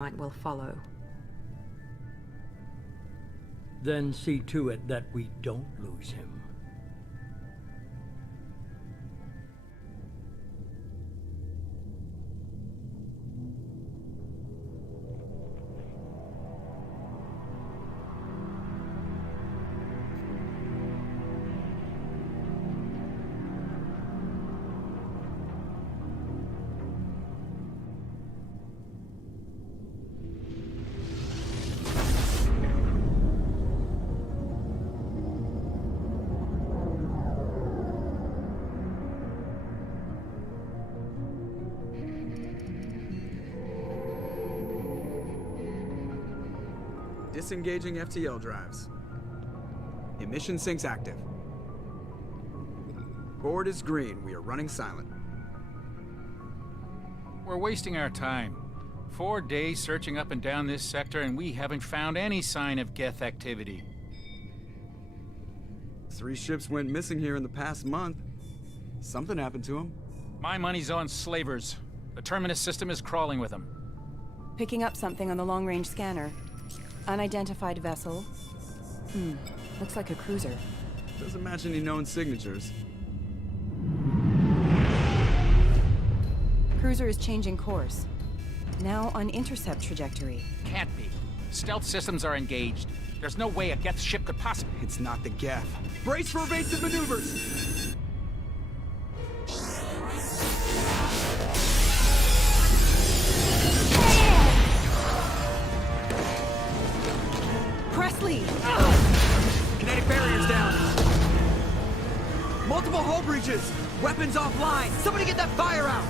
will follow. Then see to it that we don't lose him. Disengaging FTL drives. Emission sinks active. Board is green. We are running silent. We're wasting our time. 4 days searching up and down this sector, and we haven't found any sign of Geth activity. 3 ships went missing here in the past month. Something happened to them. My money's on slavers. The Terminus system is crawling with them. Picking up something on the long-range scanner. Unidentified vessel. Looks like a cruiser. Doesn't match any known signatures. Cruiser is changing course. Now on intercept trajectory. Can't be. Stealth systems are engaged. There's no way a Geth ship could possibly... It's not the Geth. Brace for evasive maneuvers! Presley! Kinetic barriers down. Multiple hull breaches. Weapons offline. Somebody get that fire out.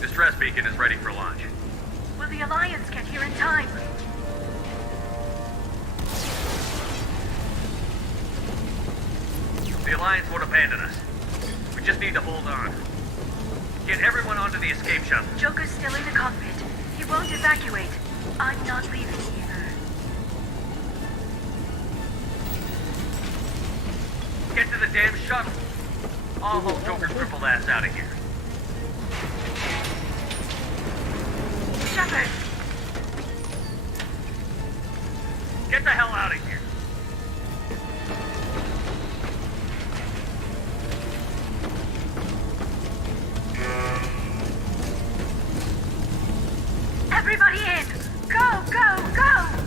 Distress beacon is ready for launch. Will the Alliance get here in time? The Alliance won't abandon us. We just need to hold on. Get everyone onto the escape shuttle. Joker's still in the cockpit. He won't evacuate. I'm not leaving either. Get to the damn shuttle. I'll haul Joker's crippled ass out of here. Shepard! Get the hell out of here. Everybody in! Go, go, go!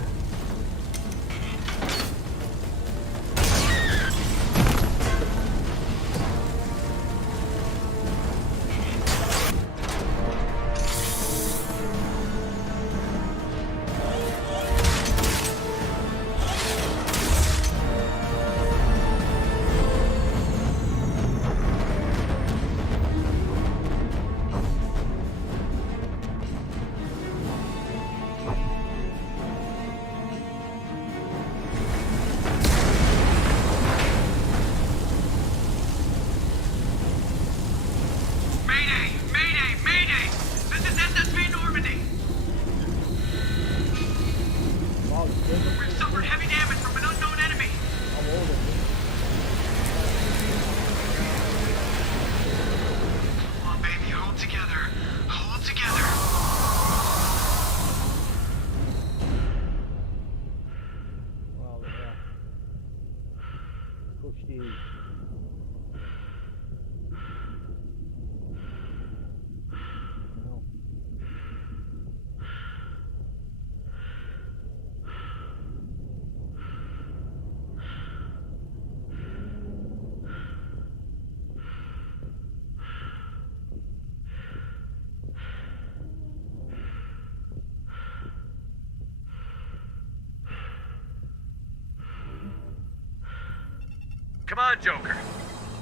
Come on, Joker.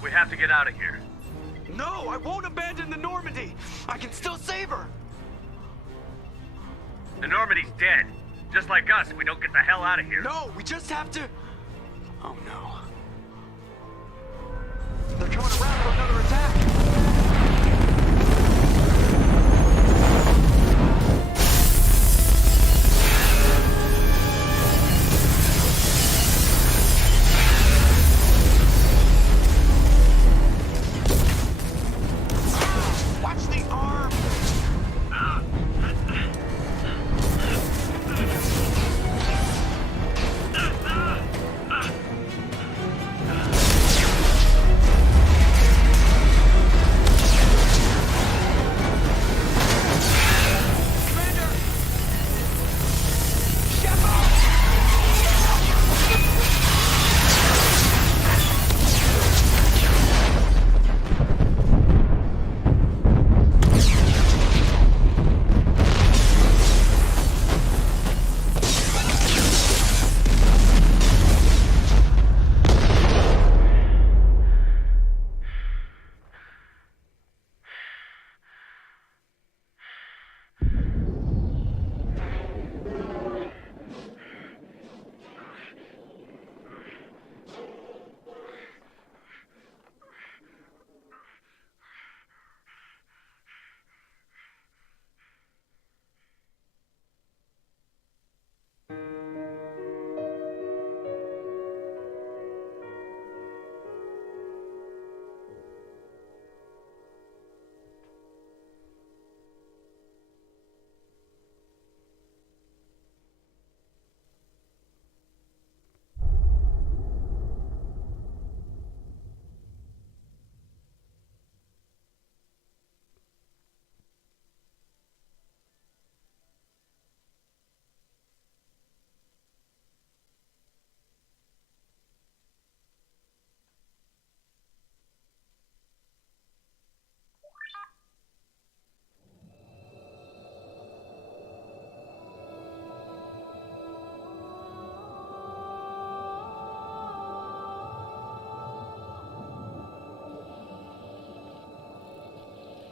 We have to get out of here. No, I won't abandon the Normandy. I can still save her. The Normandy's dead. Just like us, we don't get the hell out of here. No, we just have to... Oh no.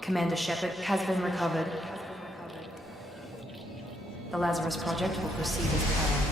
Commander Shepard has been recovered. The Lazarus Project will proceed as planned.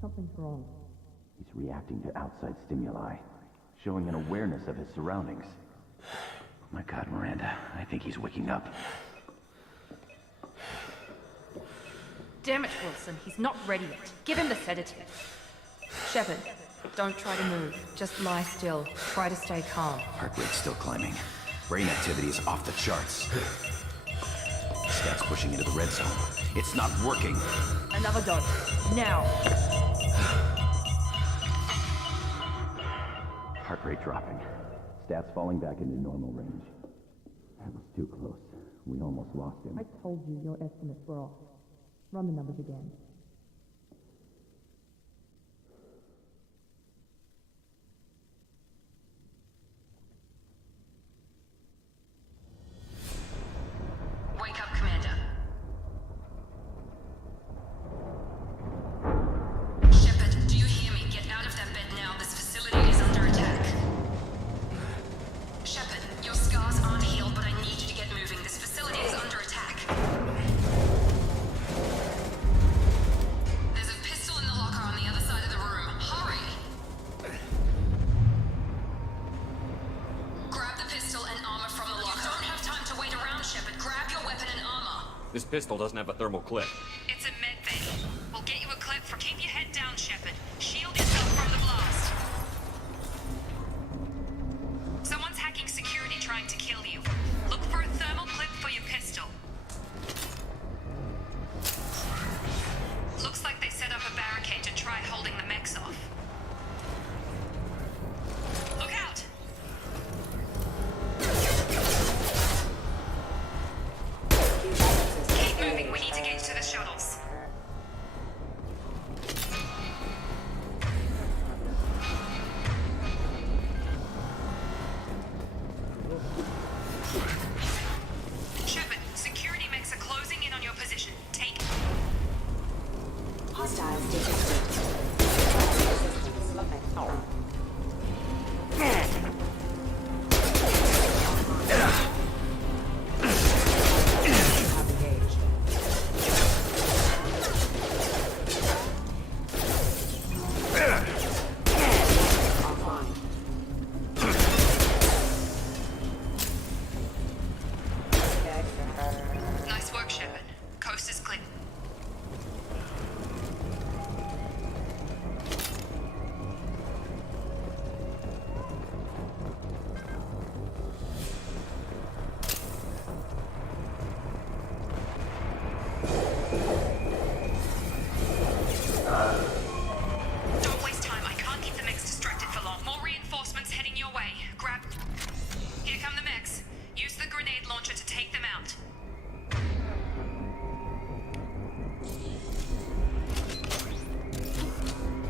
Something's wrong. He's reacting to outside stimuli, showing an awareness of his surroundings. Oh my God, Miranda, I think he's waking up. Damn it, Wilson. He's not ready yet. Give him the sedative. Shepard, don't try to move. Just lie still. Try to stay calm. Heart rate's still climbing. Brain activity is off the charts. Stats pushing into the red zone. It's not working. Another dose. Now. Heart rate dropping. Stats falling back into normal range. That was too close. We almost lost him. I told you your estimates were off. Run the numbers again. Wake up, Commander. Shepard, do you hear me? Get out of that bed now. This facility is under attack. Shepard, your scars aren't healed, but I need you to get moving. This facility is under attack. There's a pistol in the locker on the other side of the room. Hurry! Grab the pistol and armor from the locker. You don't have time to wait around, Shepard. Grab your weapon and armor. This pistol doesn't have a thermal clip. It's a med bay. We'll get you a clip for keep your head down, Shepard. Shield yourself from the blast. Someone's hacking security trying to kill you.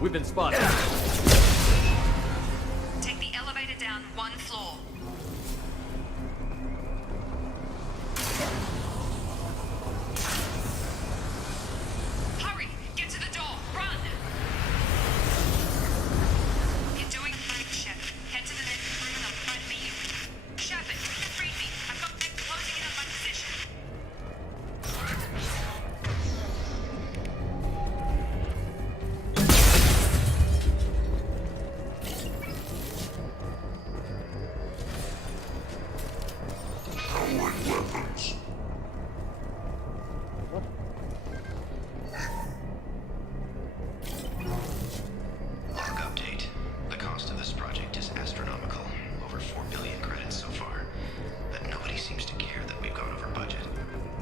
We've been spotted. Take the elevator down 1 floor. Hurry! Get to the door! Run! You're doing fine, Shep. Head to the next room and I'll try to meet you. Shepard, read me. I've got men closing in on my position. Log update. The cost of this project is astronomical. Over 4 billion credits so far. But nobody seems to care that we've gone over budget.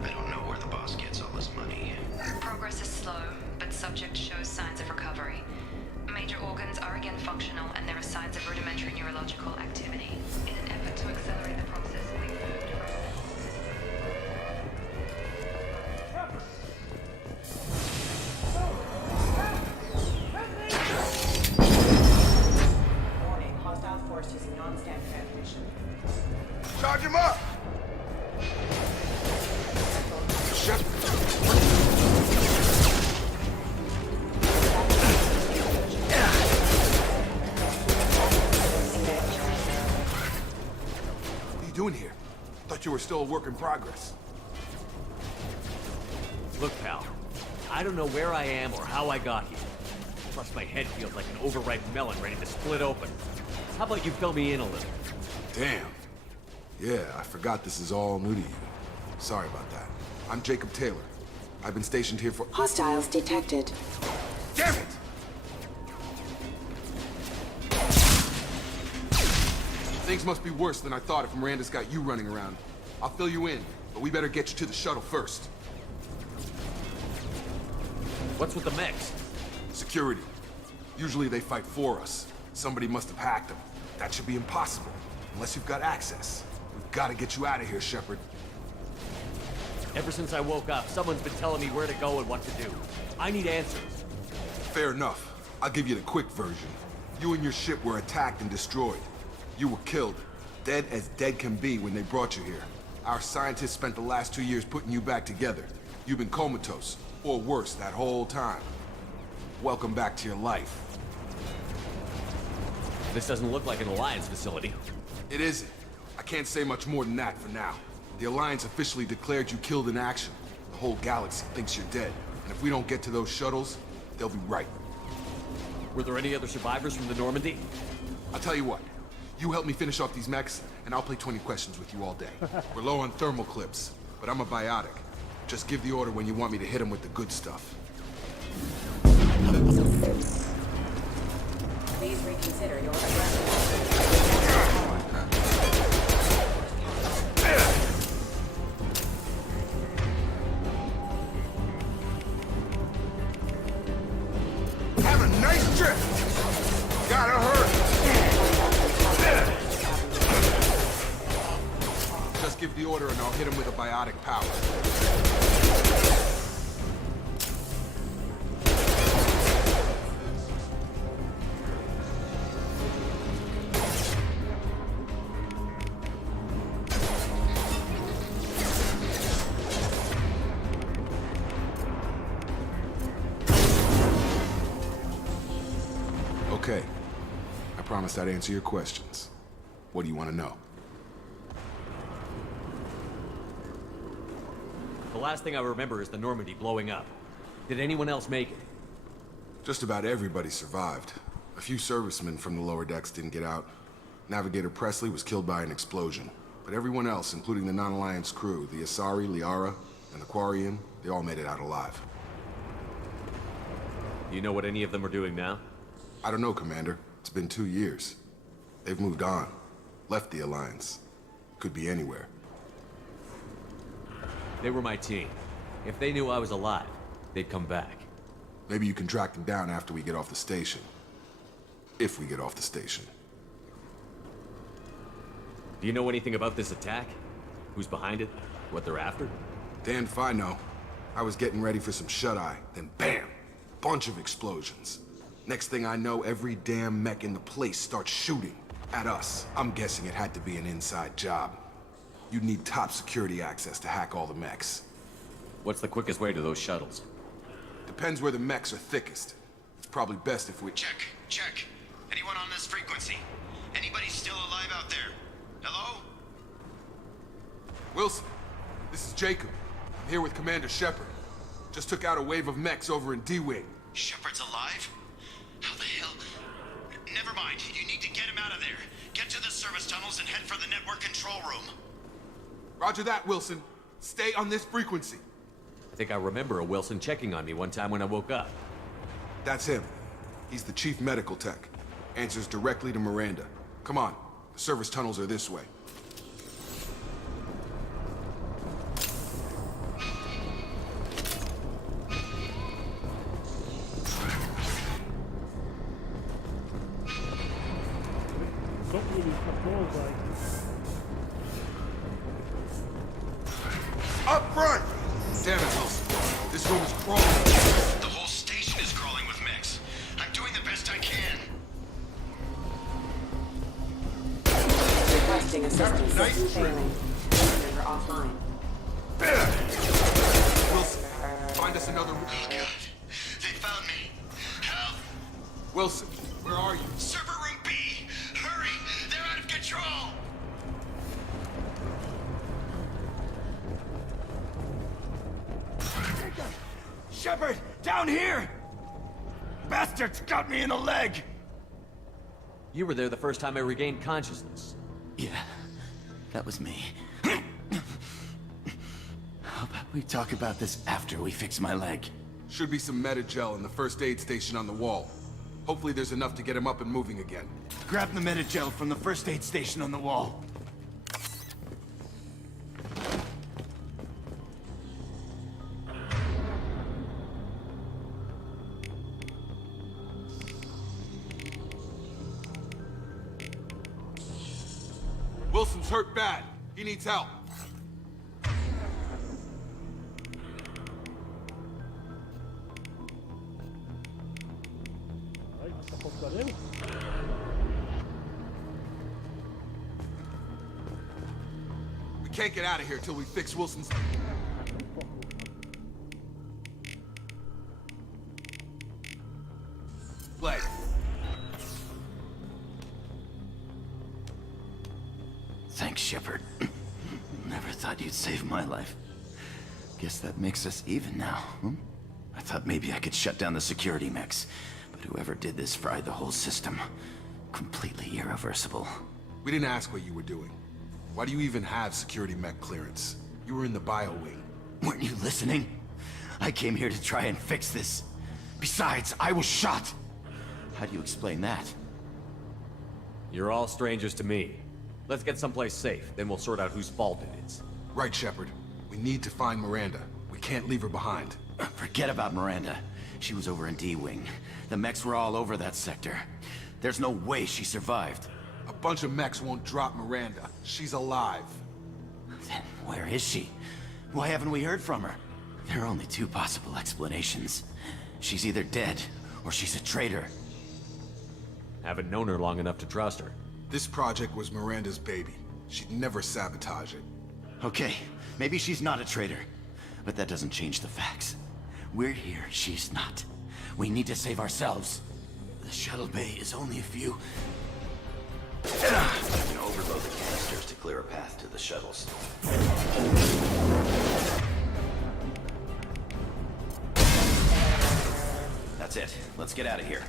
I don't know where the boss gets all this money. Progress is slow, but subject shows signs of recovery. Major organs are again functional, and there are signs of rudimentary neurological activity. In an effort to accelerate the process, we've moved Warning, hostile force using non-standard ammunition. Charge him up! What are you doing here? Thought you were still a work in progress. Look, pal. I don't know where I am or how I got here. Plus, my head feels like an overripe melon ready to split open. How about you fill me in a little? Damn. Yeah, I forgot this is all new to you. Sorry about that. I'm Jacob Taylor. I've been stationed here for— Hostiles detected. Damn it! Things must be worse than I thought if Miranda's got you running around. I'll fill you in, but we better get you to the shuttle first. What's with the mechs? Security. Usually they fight for us. Somebody must have hacked them. That should be impossible, unless you've got access. We've got to get you out of here, Shepard. Ever since I woke up, someone's been telling me where to go and what to do. I need answers. Fair enough. I'll give you the quick version. You and your ship were attacked and destroyed. You were killed. Dead as dead can be when they brought you here. Our scientists spent the last 2 years putting you back together. You've been comatose, or worse, that whole time. Welcome back to your life. This doesn't look like an Alliance facility. It isn't. I can't say much more than that for now. The Alliance officially declared you killed in action. The whole galaxy thinks you're dead. And if we don't get to those shuttles, they'll be right. Were there any other survivors from the Normandy? I'll tell you what. You help me finish off these mechs, and I'll play 20 questions with you all day. We're low on thermal clips, but I'm a biotic. Just give the order when you want me to hit them with the good stuff. Please reconsider your Have a nice trip! Gotta hurt! Just give the order and I'll hit him with a biotic power. Okay. I promised I'd answer your questions. What do you want to know? The last thing I remember is the Normandy blowing up. Did anyone else make it? Just about everybody survived. A few servicemen from the lower decks didn't get out. Navigator Presley was killed by an explosion. But everyone else, including the non-Alliance crew, the Asari, Liara, and the Quarian, they all made it out alive. Do you know what any of them are doing now? I don't know, Commander. It's been 2 years. They've moved on. Left the Alliance. Could be anywhere. They were my team. If they knew I was alive, they'd come back. Maybe you can track them down after we get off the station. If we get off the station. Do you know anything about this attack? Who's behind it? What they're after? Damned if I know. I was getting ready for some shut-eye, then bam! Bunch of explosions. Next thing I know, every damn mech in the place starts shooting at us. I'm guessing it had to be an inside job. You'd need top security access to hack all the mechs. What's the quickest way to those shuttles? Depends where the mechs are thickest. It's probably best if we... Check. Anyone on this frequency? Anybody still alive out there? Hello? Wilson, this is Jacob. I'm here with Commander Shepard. Just took out a wave of mechs over in D-Wing. Shepard's alive? How the hell? Never mind. You need to get him out of there. Get to the service tunnels and head for the network control room. Roger that, Wilson. Stay on this frequency. I think I remember a Wilson checking on me one time when I woke up. That's him. He's the chief medical tech. Answers directly to Miranda. Come on. The service tunnels are this way. Up front! Damn it, Wilson. This room is crawling. The whole station is crawling with mechs. I'm doing the best I can. Requesting assistance. Nice System failing. Server offline. Wilson, find us another room. Oh, God. They found me. Help! Wilson, where are you? Server room B! Hurry! They're out of control! Shepard! Down here! Bastards got me in the leg! You were there the first time I regained consciousness. Yeah, that was me. How about we talk about this after we fix my leg? Should be some Metagel in the first aid station on the wall. Hopefully there's enough to get him up and moving again. Grab the Metagel from the first aid station on the wall. Wilson's hurt bad. He needs help. We can't get out of here till we fix Wilson's... leg. Thanks, Shepard. Never thought you'd save my life. Guess that makes us even now, I thought maybe I could shut down the security mechs, but whoever did this fried the whole system. Completely irreversible. We didn't ask what you were doing. Why do you even have security mech clearance? You were in the bio wing. Weren't you listening? I came here to try and fix this. Besides, I was shot. How do you explain that? You're all strangers to me. Let's get someplace safe, then we'll sort out whose fault it is. Right, Shepard. We need to find Miranda. We can't leave her behind. Forget about Miranda. She was over in D-Wing. The mechs were all over that sector. There's no way she survived. A bunch of mechs won't drop Miranda. She's alive. Then where is she? Why haven't we heard from her? There are only two possible explanations. She's either dead, or she's a traitor. Haven't known her long enough to trust her. This project was Miranda's baby. She'd never sabotage it. Okay, maybe she's not a traitor. But that doesn't change the facts. We're here, she's not. We need to save ourselves. The shuttle bay is only a few... You can overload the canisters to clear a path to the shuttles. That's it. Let's get out of here.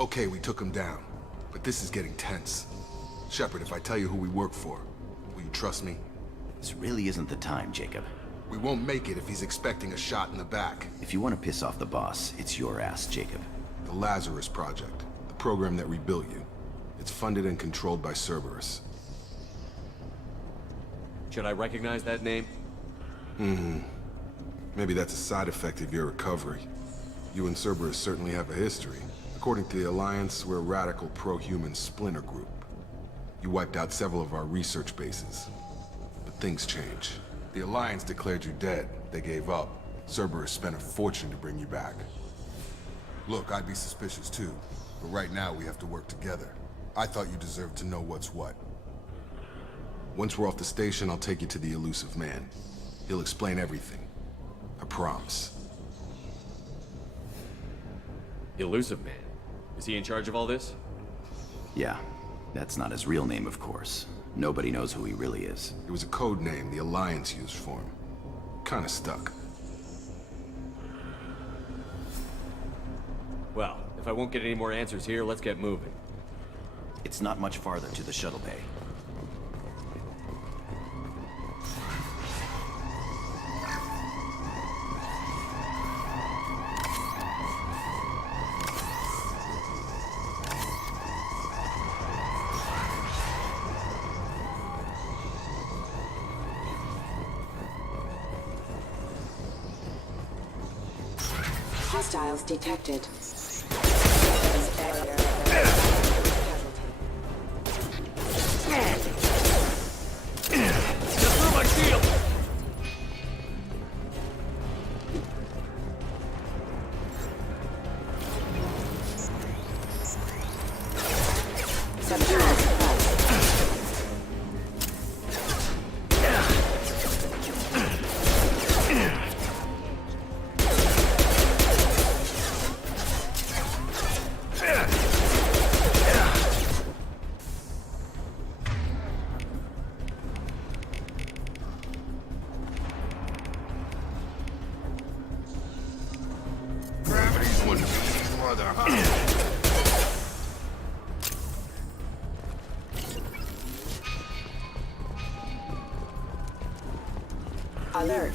Okay, we took him down. But this is getting tense. Shepard, if I tell you who we work for, will you trust me? This really isn't the time, Jacob. We won't make it if he's expecting a shot in the back. If you want to piss off the boss, it's your ass, Jacob. The Lazarus Project, the program that rebuilt you. It's funded and controlled by Cerberus. Should I recognize that name? Maybe that's a side effect of your recovery. You and Cerberus certainly have a history. According to the Alliance, we're a radical pro-human splinter group. You wiped out several of our research bases. But things change. The Alliance declared you dead. They gave up. Cerberus spent a fortune to bring you back. Look, I'd be suspicious too, but right now we have to work together. I thought you deserved to know what's what. Once we're off the station, I'll take you to the Elusive Man. He'll explain everything. I promise. Elusive Man? Is he in charge of all this? Yeah, that's not his real name, of course. Nobody knows who he really is. It was a code name the Alliance used for him. Kinda stuck. Well, if I won't get any more answers here, let's get moving. It's not much farther to the shuttle bay. Hostiles detected. Alert.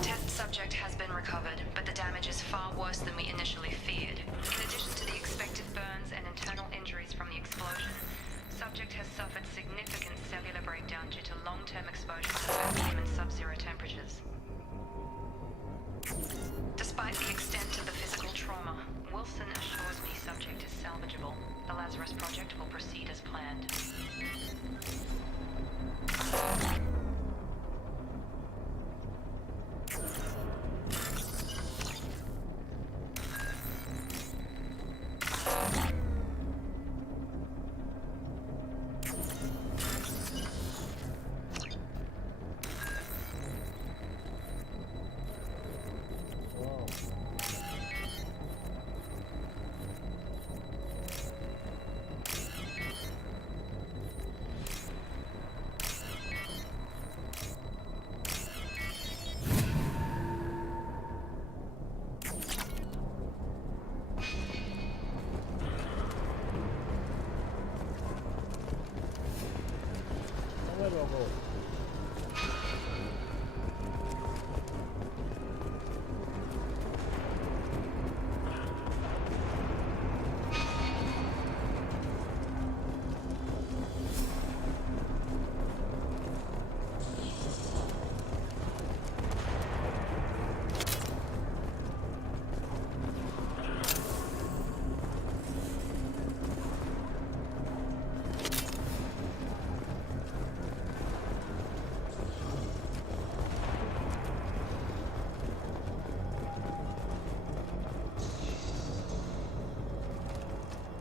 Test subject has been recovered, but the damage is far worse than we initially feared. In addition to the expected burns and internal injuries from the explosion, subject has suffered significant cellular breakdown due to long-term exposure to vacuum and sub-zero temperatures. Despite the extent of the physical trauma, Wilson assures me subject is salvageable. The Lazarus Project will proceed as planned.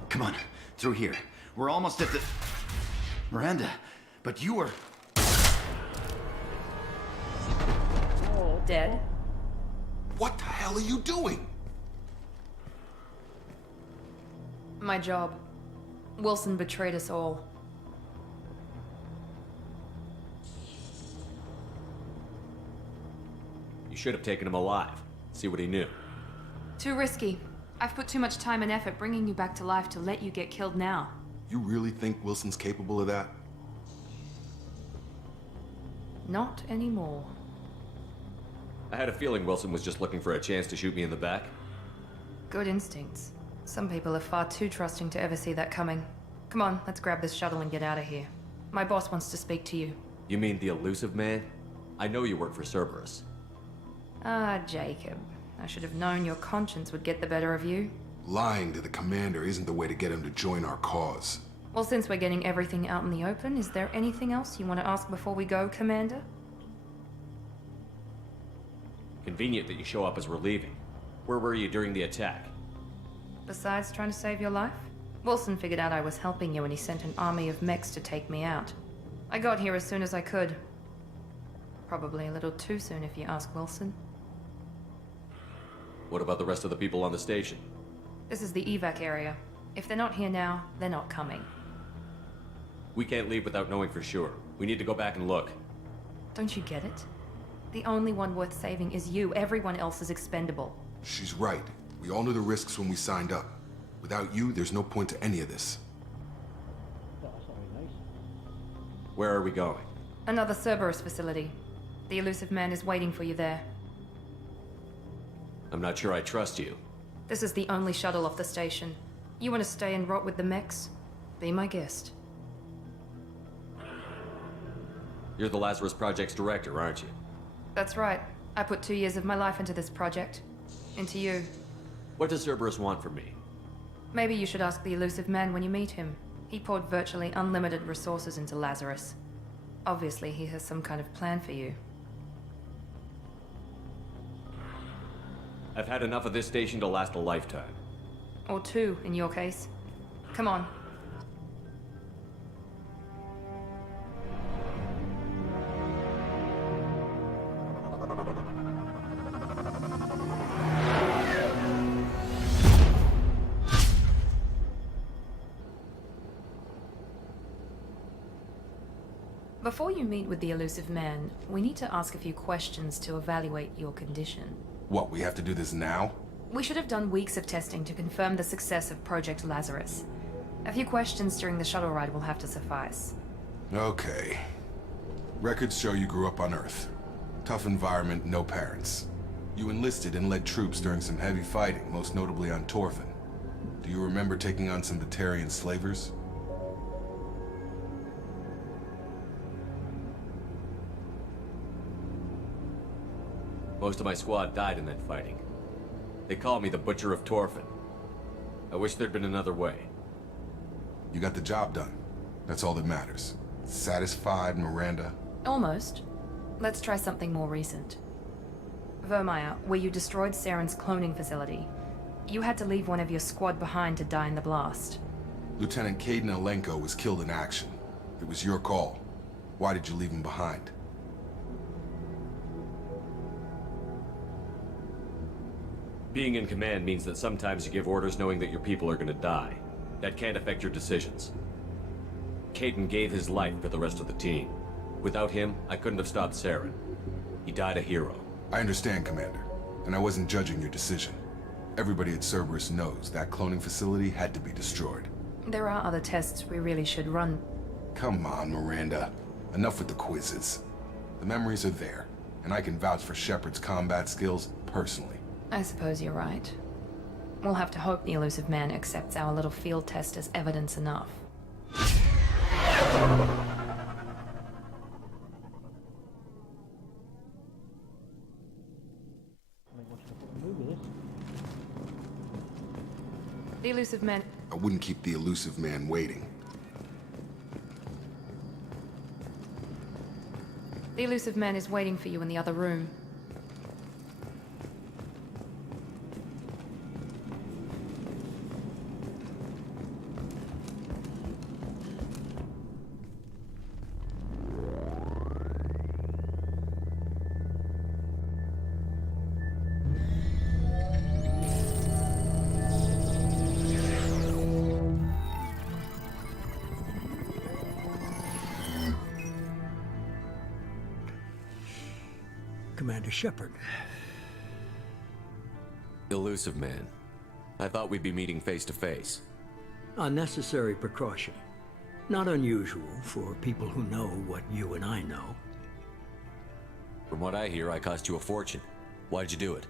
Come on, through here. We're almost at the... Miranda, but you were... Dead? What the hell are you doing? My job. Wilson betrayed us all. You should have taken him alive. See what he knew. Too risky. I've put too much time and effort bringing you back to life to let you get killed now. You really think Wilson's capable of that? Not anymore. I had a feeling Wilson was just looking for a chance to shoot me in the back. Good instincts. Some people are far too trusting to ever see that coming. Come on, let's grab this shuttle and get out of here. My boss wants to speak to you. You mean the Elusive Man? I know you work for Cerberus. Ah, Jacob. I should have known your conscience would get the better of you. Lying to the commander isn't the way to get him to join our cause. Well, since we're getting everything out in the open, is there anything else you want to ask before we go, Commander? Convenient that you show up as we're leaving. Where were you during the attack? Besides trying to save your life? Wilson figured out I was helping you and he sent an army of mechs to take me out. I got here as soon as I could. Probably a little too soon if you ask Wilson. What about the rest of the people on the station? This is the evac area. If they're not here now, they're not coming. We can't leave without knowing for sure. We need to go back and look. Don't you get it? The only one worth saving is you. Everyone else is expendable. She's right. We all knew the risks when we signed up. Without you, there's no point to any of this. Where are we going? Another Cerberus facility. The Elusive Man is waiting for you there. I'm not sure I trust you. This is the only shuttle off the station. You want to stay and rot with the mechs? Be my guest. You're the Lazarus Project's director, aren't you? That's right. I put 2 years of my life into this project. Into you. What does Cerberus want from me? Maybe you should ask the Elusive Man when you meet him. He poured virtually unlimited resources into Lazarus. Obviously, he has some kind of plan for you. I've had enough of this station to last a lifetime. Or 2, in your case. Come on. Before you meet with the Elusive Man, we need to ask a few questions to evaluate your condition. What, we have to do this now? We should have done weeks of testing to confirm the success of Project Lazarus. A few questions during the shuttle ride will have to suffice. Okay. Records show you grew up on Earth. Tough environment, no parents. You enlisted and led troops during some heavy fighting, most notably on Torfin. Do you remember taking on some Batarian slavers? Most of my squad died in that fighting. They call me the Butcher of Torfin. I wish there'd been another way. You got the job done. That's all that matters. Satisfied, Miranda? Almost. Let's try something more recent. Vermeer, where you destroyed Saren's cloning facility. You had to leave one of your squad behind to die in the blast. Lieutenant Kaidan Alenko was killed in action. It was your call. Why did you leave him behind? Being in command means that sometimes you give orders knowing that your people are gonna die. That can't affect your decisions. Kaidan gave his life for the rest of the team. Without him, I couldn't have stopped Saren. He died a hero. I understand, Commander. And I wasn't judging your decision. Everybody at Cerberus knows that cloning facility had to be destroyed. There are other tests we really should run. Come on, Miranda. Enough with the quizzes. The memories are there, and I can vouch for Shepard's combat skills personally. I suppose you're right. We'll have to hope the Elusive Man accepts our little field test as evidence enough. The Elusive Man... I wouldn't keep the Elusive Man waiting. The Elusive Man is waiting for you in the other room. Commander Shepard. Elusive Man. I thought we'd be meeting face to face. A necessary precaution. Not unusual for people who know what you and I know. From what I hear, I cost you a fortune. Why'd you do it?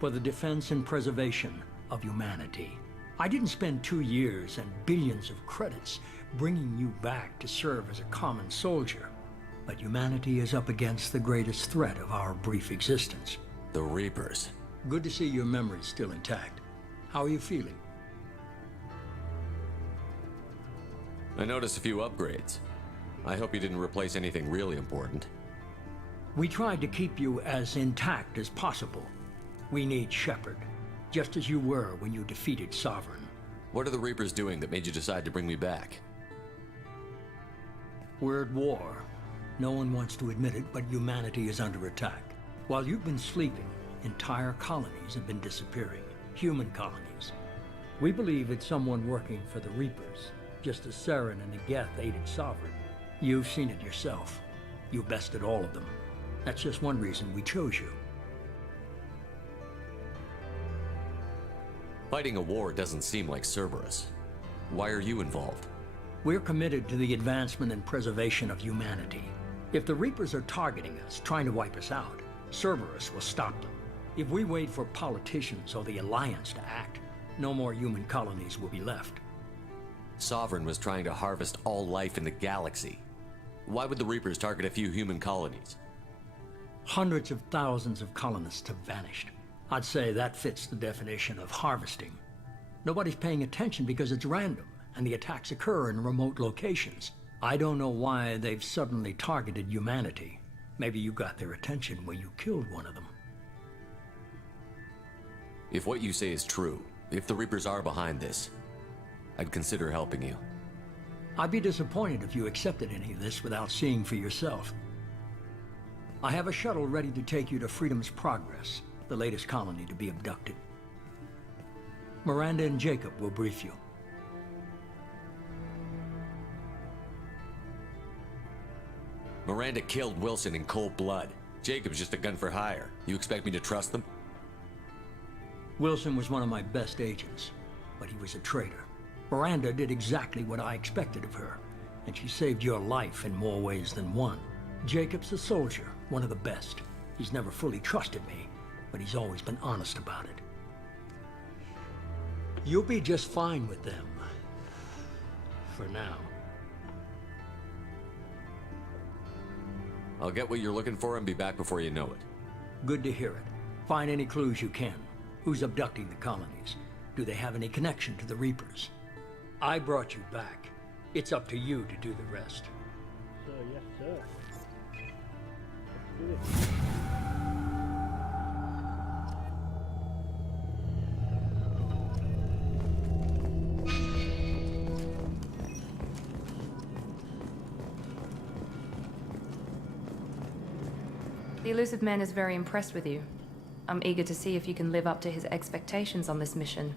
For the defense and preservation of humanity. I didn't spend 2 years and billions of credits bringing you back to serve as a common soldier. But humanity is up against the greatest threat of our brief existence. The Reapers. Good to see your memory's still intact. How are you feeling? I noticed a few upgrades. I hope you didn't replace anything really important. We tried to keep you as intact as possible. We need Shepard, just as you were when you defeated Sovereign. What are the Reapers doing that made you decide to bring me back? We're at war. No one wants to admit it, but humanity is under attack. While you've been sleeping, entire colonies have been disappearing. Human colonies. We believe it's someone working for the Reapers, just as Saren and the Geth aided Sovereign. You've seen it yourself. You bested all of them. That's just one reason we chose you. Fighting a war doesn't seem like Cerberus. Why are you involved? We're committed to the advancement and preservation of humanity. If the Reapers are targeting us, trying to wipe us out, Cerberus will stop them. If we wait for politicians or the Alliance to act, no more human colonies will be left. Sovereign was trying to harvest all life in the galaxy. Why would the Reapers target a few human colonies? Hundreds of thousands of colonists have vanished. I'd say that fits the definition of harvesting. Nobody's paying attention because it's random, and the attacks occur in remote locations. I don't know why they've suddenly targeted humanity. Maybe you got their attention when you killed one of them. If what you say is true, if the Reapers are behind this, I'd consider helping you. I'd be disappointed if you accepted any of this without seeing for yourself. I have a shuttle ready to take you to Freedom's Progress, the latest colony to be abducted. Miranda and Jacob will brief you. Miranda killed Wilson in cold blood. Jacob's just a gun for hire. You expect me to trust them? Wilson was one of my best agents, but he was a traitor. Miranda did exactly what I expected of her, and she saved your life in more ways than one. Jacob's a soldier, one of the best. He's never fully trusted me, but he's always been honest about it. You'll be just fine with them. For now. I'll get what you're looking for and be back before you know it. Good to hear it. Find any clues you can. Who's abducting the colonies? Do they have any connection to the Reapers? I brought you back. It's up to you to do the rest. Sir, yes, sir. Let's do it. The Elusive Man is very impressed with you. I'm eager to see if you can live up to his expectations on this mission.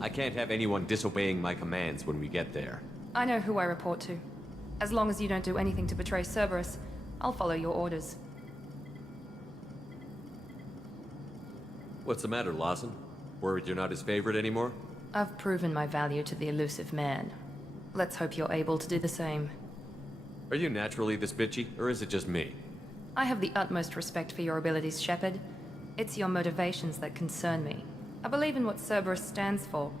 I can't have anyone disobeying my commands when we get there. I know who I report to. As long as you don't do anything to betray Cerberus, I'll follow your orders. What's the matter, Lawson? Worried you're not his favorite anymore? I've proven my value to the Elusive Man. Let's hope you're able to do the same. Are you naturally this bitchy, or is it just me? I have the utmost respect for your abilities, Shepard. It's your motivations that concern me. I believe in what Cerberus stands for.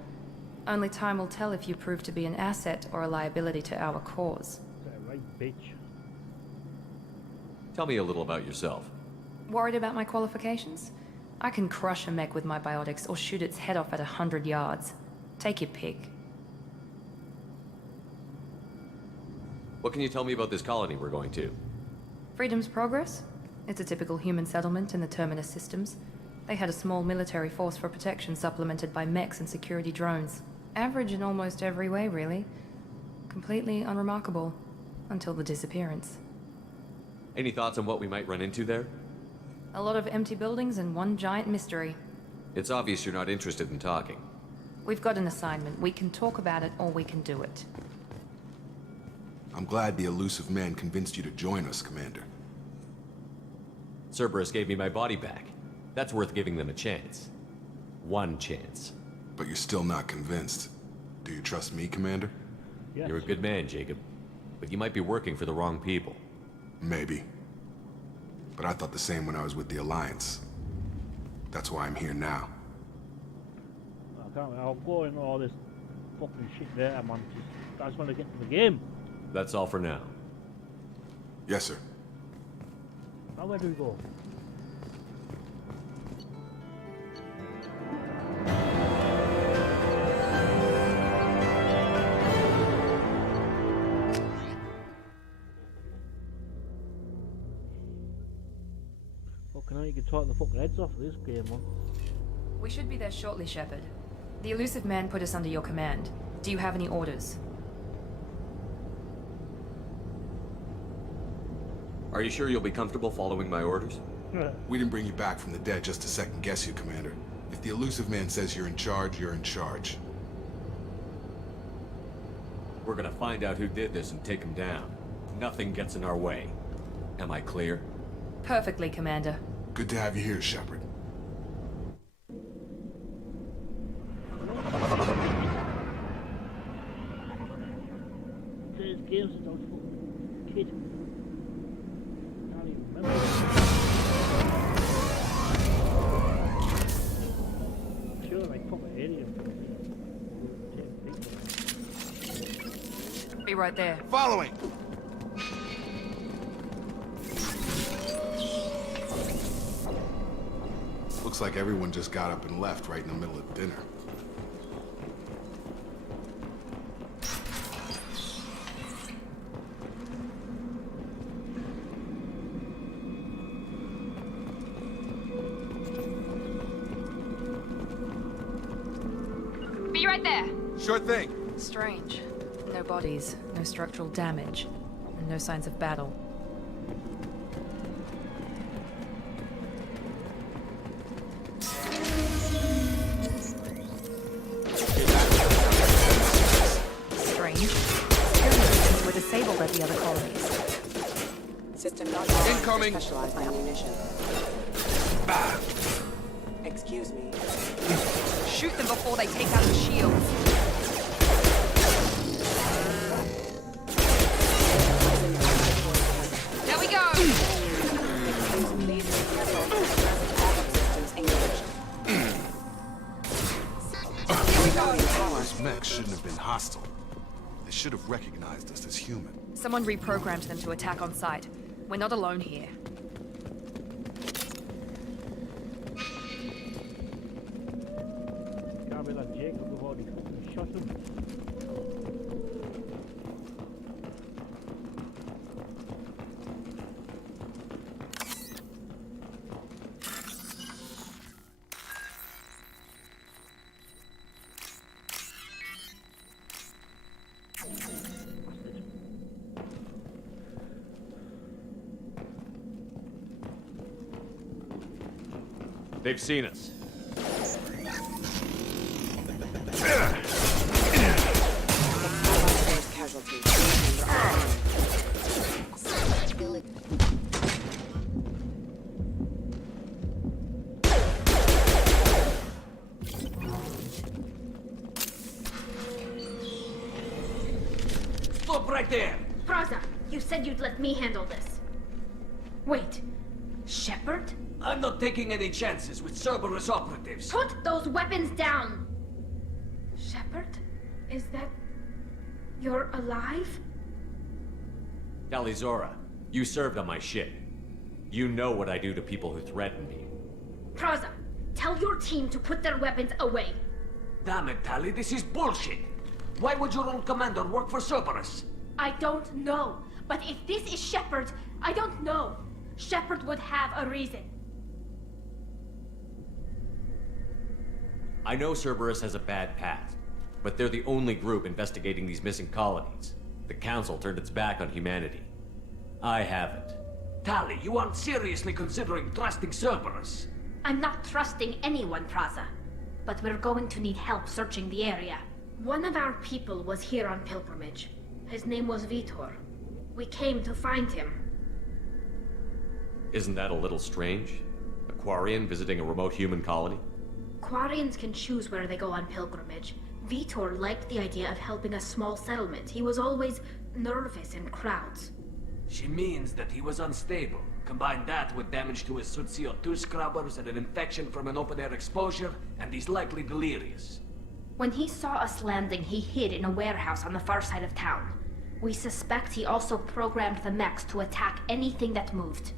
Only time will tell if you prove to be an asset or a liability to our cause. Right, bitch. Tell me a little about yourself. Worried about my qualifications? I can crush a mech with my biotics or shoot its head off at 100 yards. Take your pick. What can you tell me about this colony we're going to? Freedom's Progress? It's a typical human settlement in the Terminus systems. They had a small military force for protection supplemented by mechs and security drones. Average in almost every way, really. Completely unremarkable. Until the disappearance. Any thoughts on what we might run into there? A lot of empty buildings and one giant mystery. It's obvious you're not interested in talking. We've got an assignment. We can talk about it or we can do it. I'm glad the Elusive Man convinced you to join us, Commander. Cerberus gave me my body back. That's worth giving them a chance. One chance. But you're still not convinced. Do you trust me, Commander? Yes. You're a good man, Jacob. But you might be working for the wrong people. Maybe. But I thought the same when I was with the Alliance. That's why I'm here now. I'll go in all this fucking shit there, man. I just want to get to the game. That's all for now. Yes, sir. Now where do we go? Fucking hell, you can talk the fucking heads off of this game, man. We should be there shortly, Shepard. The elusive man put us under your command. Do you have any orders? Are you sure you'll be comfortable following my orders? We didn't bring you back from the dead just to second guess you, Commander. If the elusive man says you're in charge, you're in charge. We're gonna find out who did this and take him down. Nothing gets in our way. Am I clear? Perfectly, Commander. Good to have you here, Shepard. There's games since I was fucking kid. Can't even remember. I'm sure like proper alien Be right there. Following! Looks like everyone just got up and left right in the middle of dinner. Be right there. Sure thing. Strange. No bodies, no structural damage, and no signs of battle. Strange. Security systems were disabled at the other colonies. System not incoming. Specialized ammunition. Bah. Excuse me. Shoot them before they take out the shields. There we go! Those mechs shouldn't have been hostile. They should have recognized us as human. Someone reprogrammed them to attack on sight. We're not alone here. Can't be like Jacob, we've already fucking shot him. They've seen us. Stop right there! Praza, you said you'd let me handle this. Wait, Shepard? I'm not taking any chances with Cerberus operatives. Put those weapons down! Shepard? Is that... you're alive? Talizora, you served on my ship. You know what I do to people who threaten me. Praza, tell your team to put their weapons away. Damn it, Tali, this is bullshit. Why would your own commander work for Cerberus? I don't know. But if this is Shepard, I don't know. Shepard would have a reason. I know Cerberus has a bad past, but they're the only group investigating these missing colonies. The Council turned its back on humanity. I haven't. Tali, you aren't seriously considering trusting Cerberus. I'm not trusting anyone, Praza. But we're going to need help searching the area. One of our people was here on pilgrimage. His name was Vitor. We came to find him. Isn't that a little strange? A Quarian visiting a remote human colony? Quarians can choose where they go on pilgrimage. Vitor liked the idea of helping a small settlement. He was always nervous in crowds. She means that he was unstable. Combine that with damage to his suit CO2 scrubbers and an infection from an open-air exposure, and he's likely delirious. When he saw us landing, he hid in a warehouse on the far side of town. We suspect he also programmed the mechs to attack anything that moved.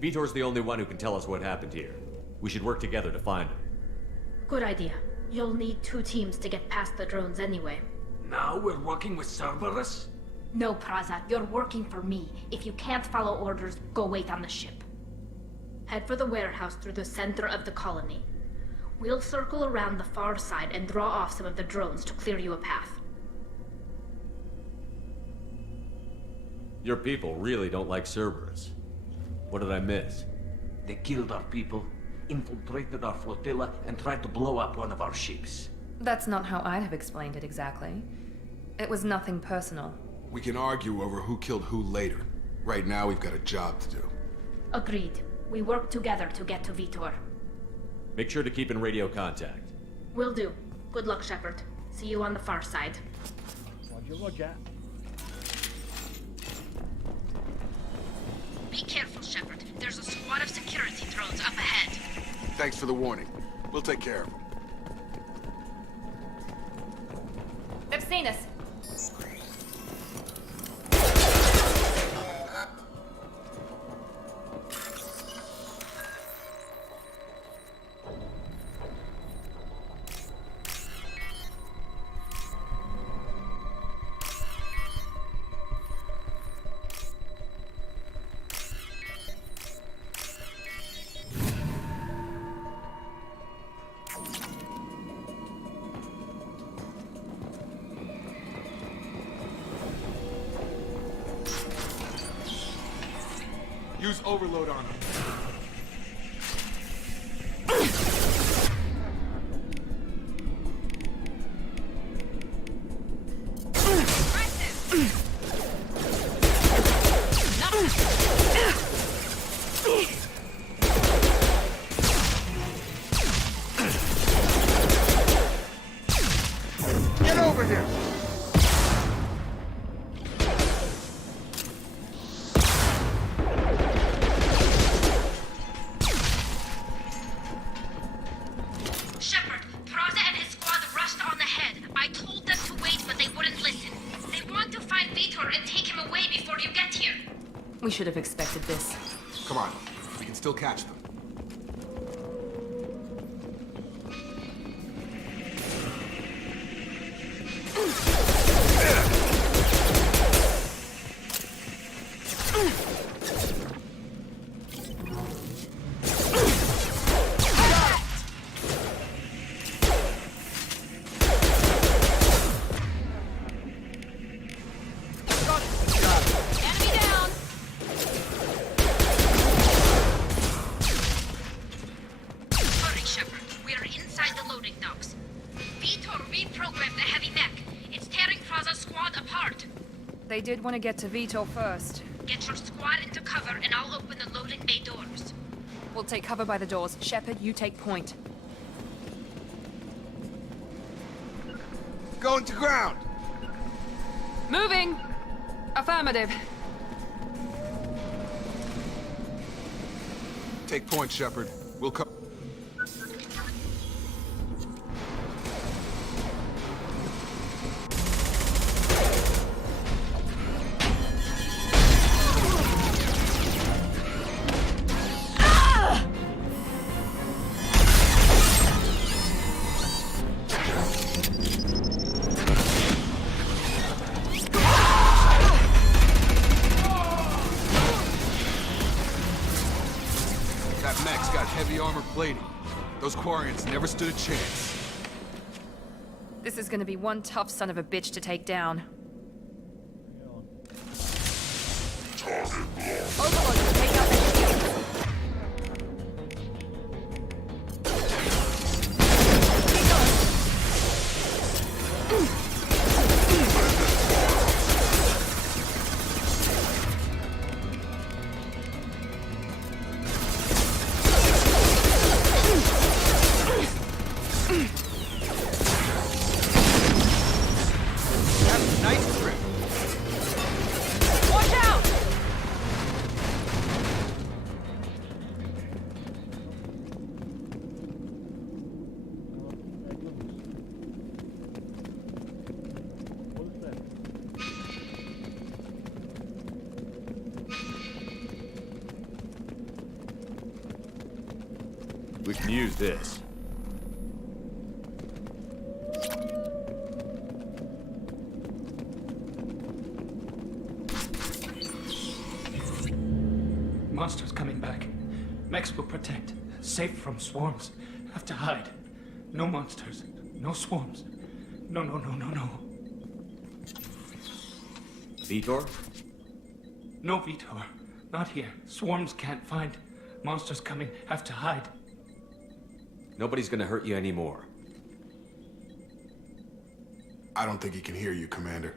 Vitor's the only one who can tell us what happened here. We should work together to find him. Good idea. You'll need 2 teams to get past the drones anyway. Now we're working with Cerberus? No, Praza, you're working for me. If you can't follow orders, go wait on the ship. Head for the warehouse through the center of the colony. We'll circle around the far side and draw off some of the drones to clear you a path. Your people really don't like Cerberus. What did I miss? They killed our people, infiltrated our flotilla, and tried to blow up one of our ships. That's not how I'd have explained it exactly. It was nothing personal. We can argue over who killed who later. Right now, we've got a job to do. Agreed. We work together to get to Vitor. Make sure to keep in radio contact. Will do. Good luck, Shepard. See you on the far side. Roger, roger. Be careful, Shepard. There's a squad of security drones up ahead. Thanks for the warning. We'll take care of them. They've seen us. Use overload on them. Get over here! Shepard, Praza and his squad rushed on ahead. I told them to wait, but they wouldn't listen. They want to find Vitor and take him away before you get here. We should have expected this. Come on. We can still catch them. Hurry, Shepard. We are inside the loading docks. Vitor reprogrammed the heavy mech. It's tearing Praza's squad apart. They did want to get to Vitor first. Get your squad into cover and I'll open the loading bay doors. We'll take cover by the doors. Shepard, you take point. Going to ground! Moving! Affirmative. Take point, Shepard. We'll come. That mech's got heavy armor plating. Those Quarians never stood a chance. This is gonna be one tough son of a bitch to take down. Overlord, take out their shields. Nice trip. Watch out! We can use this. Monsters coming back. Mechs will protect. Safe from swarms. Have to hide. No monsters. No swarms. No. Vitor? No, Vitor. Not here. Swarms can't find. Monsters coming. Have to hide. Nobody's gonna hurt you anymore. I don't think he can hear you, Commander.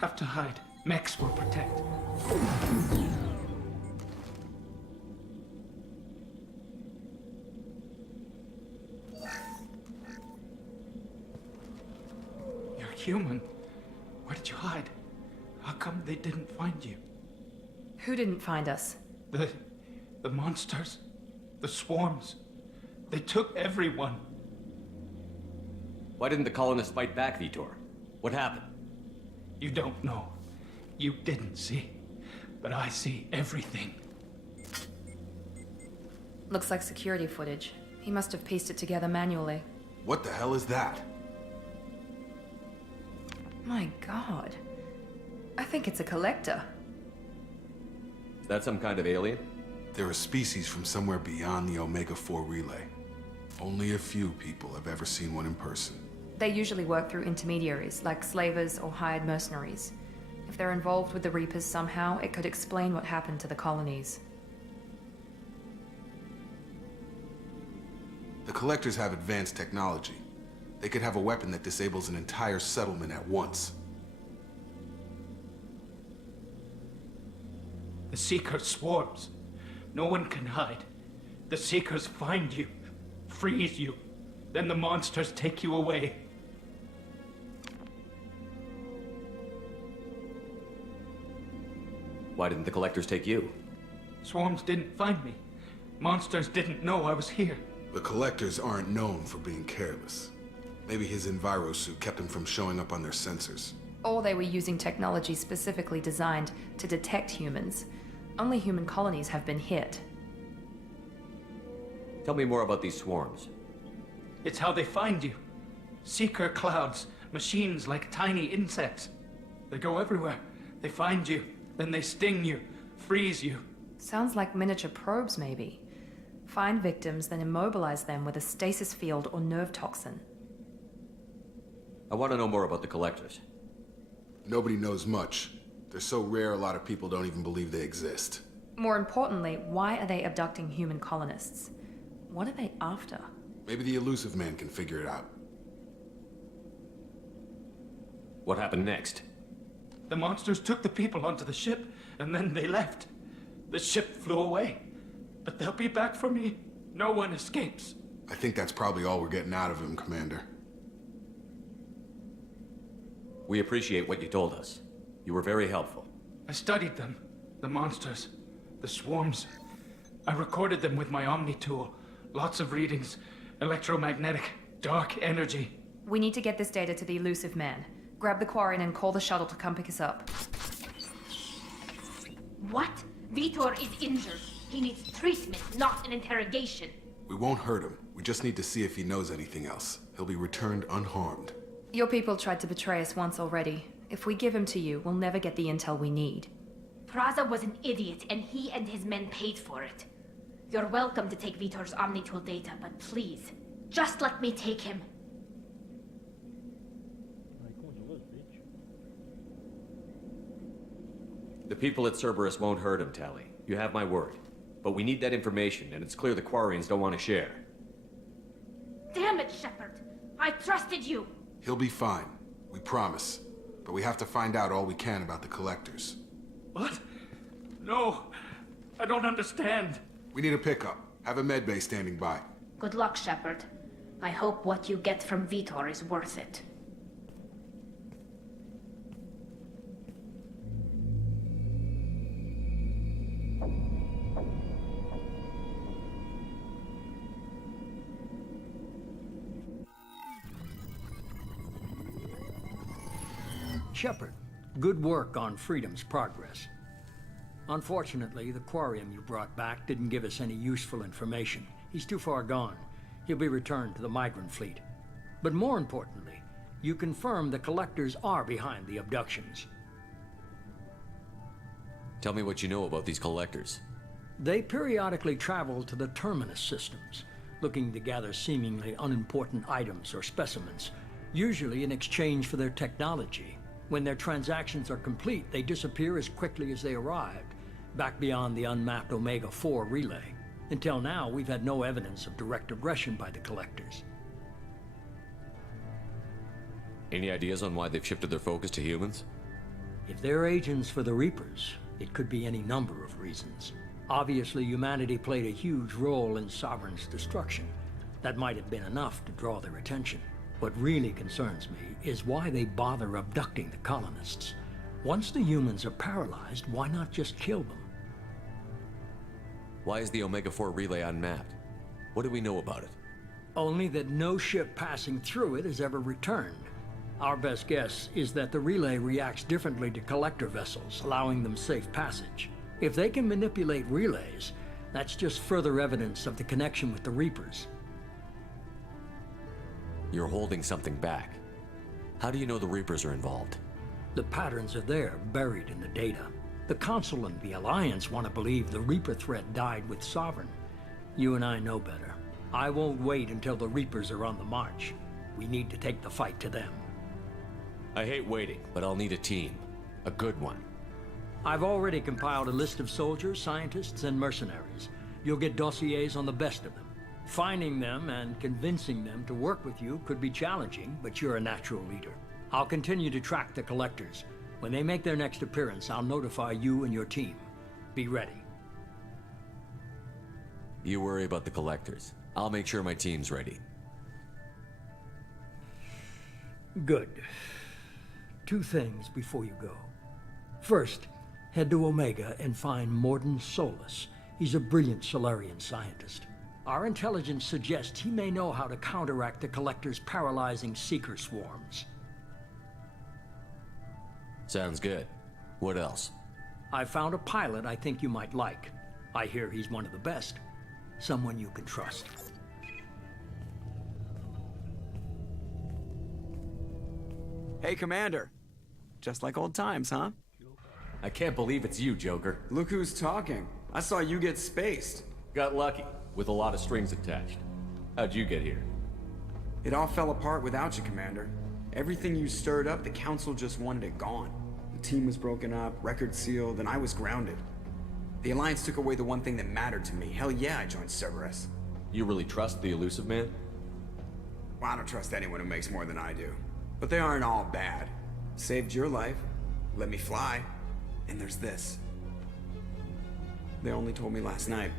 Have to hide. Mechs will protect. You're human. Where did you hide? How come they didn't find you? Who didn't find us? The monsters. The swarms. They took everyone. Why didn't the colonists fight back, Vitor? What happened? You don't know. You didn't see. But I see everything. Looks like security footage. He must have pieced it together manually. What the hell is that? My god. I think it's a collector. Is that some kind of alien? They're a species from somewhere beyond the Omega-4 relay. Only a few people have ever seen one in person. They usually work through intermediaries, like slavers or hired mercenaries. If they're involved with the Reapers somehow, it could explain what happened to the colonies. The Collectors have advanced technology. They could have a weapon that disables an entire settlement at once. The Seeker swarms. No one can hide. The Seekers find you, freeze you, then the monsters take you away. Why didn't the Collectors take you? Swarms didn't find me. Monsters didn't know I was here. The Collectors aren't known for being careless. Maybe his envirosuit kept him from showing up on their sensors. Or they were using technology specifically designed to detect humans. Only human colonies have been hit. Tell me more about these swarms. It's how they find you. Seeker clouds, machines like tiny insects. They go everywhere. They find you, then they sting you, freeze you. Sounds like miniature probes, maybe. Find victims, then immobilize them with a stasis field or nerve toxin. I want to know more about the Collectors. Nobody knows much. They're so rare, a lot of people don't even believe they exist. More importantly, why are they abducting human colonists? What are they after? Maybe the Elusive Man can figure it out. What happened next? The monsters took the people onto the ship, and then they left. The ship flew away. But they'll be back for me. No one escapes. I think that's probably all we're getting out of him, Commander. We appreciate what you told us. You were very helpful. I studied them. The monsters. The swarms. I recorded them with my Omni tool. Lots of readings. Electromagnetic. Dark energy. We need to get this data to the Elusive Man. Grab the Quarian and call the shuttle to come pick us up. What? Vitor is injured. He needs treatment, not an interrogation. We won't hurt him. We just need to see if he knows anything else. He'll be returned unharmed. Your people tried to betray us once already. If we give him to you, we'll never get the intel we need. Praza was an idiot, and he and his men paid for it. You're welcome to take Vitor's Omnitool data, but please, just let me take him. The people at Cerberus won't hurt him, Tali. You have my word. But we need that information, and it's clear the Quarians don't want to share. Damn it, Shepard! I trusted you! He'll be fine. We promise. But we have to find out all we can about the Collectors. What? No! I don't understand. We need a pickup. Have a medbay standing by. Good luck, Shepard. I hope what you get from Vitor is worth it. Shepard, good work on Freedom's progress. Unfortunately, the Quarian you brought back didn't give us any useful information. He's too far gone. He'll be returned to the migrant fleet. But more importantly, You confirm the Collectors are behind the abductions. Tell me what you know about these Collectors. They periodically travel to the Terminus systems, looking to gather seemingly unimportant items or specimens, usually in exchange for their technology. When their transactions are complete, they disappear as quickly as they arrived, back beyond the unmapped Omega-4 relay. Until now, we've had no evidence of direct aggression by the Collectors. Any ideas on why they've shifted their focus to humans? If they're agents for the Reapers, it could be any number of reasons. Obviously, humanity played a huge role in Sovereign's destruction. That might have been enough to draw their attention. What really concerns me is why they bother abducting the colonists. Once the humans are paralyzed, why not just kill them? Why is the Omega-4 relay unmapped? What do we know about it? Only that no ship passing through it has ever returned. Our best guess is that the relay reacts differently to collector vessels, allowing them safe passage. If they can manipulate relays, that's just further evidence of the connection with the Reapers. You're holding something back. How do you know the Reapers are involved? The patterns are there, buried in the data. The Council and the Alliance want to believe the Reaper threat died with Sovereign. You and I know better. I won't wait until the Reapers are on the march. We need to take the fight to them. I hate waiting, but I'll need a team. A good one. I've already compiled a list of soldiers, scientists, and mercenaries. You'll get dossiers on the best of them. Finding them and convincing them to work with you could be challenging, but you're a natural leader. I'll continue to track the Collectors. When they make their next appearance, I'll notify you and your team. Be ready. You worry about the Collectors. I'll make sure my team's ready. Good. 2 things before you go. First, head to Omega and find Mordin Solus. He's a brilliant Solarian scientist. Our intelligence suggests he may know how to counteract the Collector's paralyzing Seeker swarms. Sounds good. What else? I found a pilot I think you might like. I hear he's one of the best. Someone you can trust. Hey, Commander. Just like old times, huh? I can't believe it's you, Joker. Look who's talking. I saw you get spaced. Got lucky, with a lot of strings attached. How'd you get here? It all fell apart without you, Commander. Everything you stirred up, the Council just wanted it gone. The team was broken up, record sealed, and I was grounded. The Alliance took away the one thing that mattered to me. Hell yeah, I joined Cerberus. You really trust the Elusive Man? Well, I don't trust anyone who makes more than I do. But they aren't all bad. Saved your life, let me fly, and there's this. They only told me last night.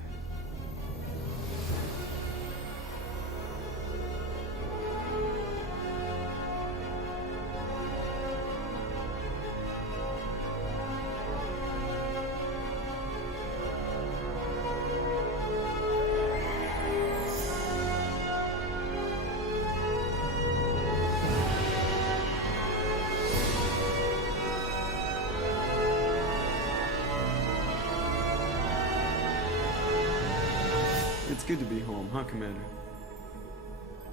It's good to be home, huh, Commander?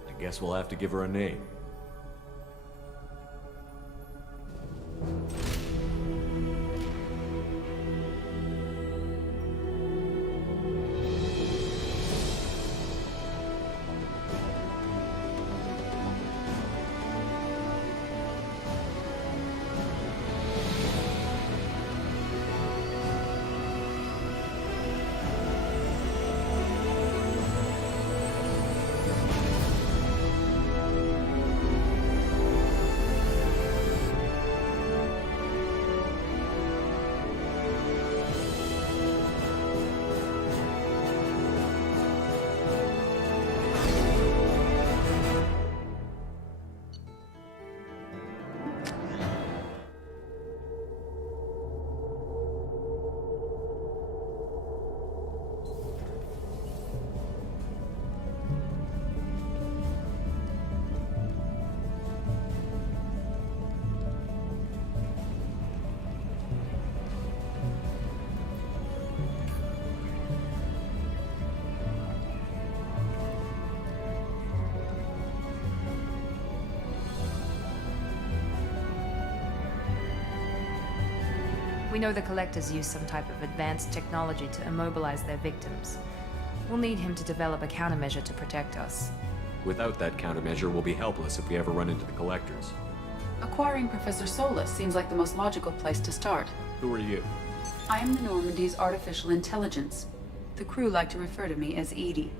I guess we'll have to give her a name. We know the Collectors use some type of advanced technology to immobilize their victims. We'll need him to develop a countermeasure to protect us. Without that countermeasure, we'll be helpless if we ever run into the Collectors. Acquiring Professor Solus seems like the most logical place to start. Who are you? I am the Normandy's artificial intelligence. The crew like to refer to me as EDI.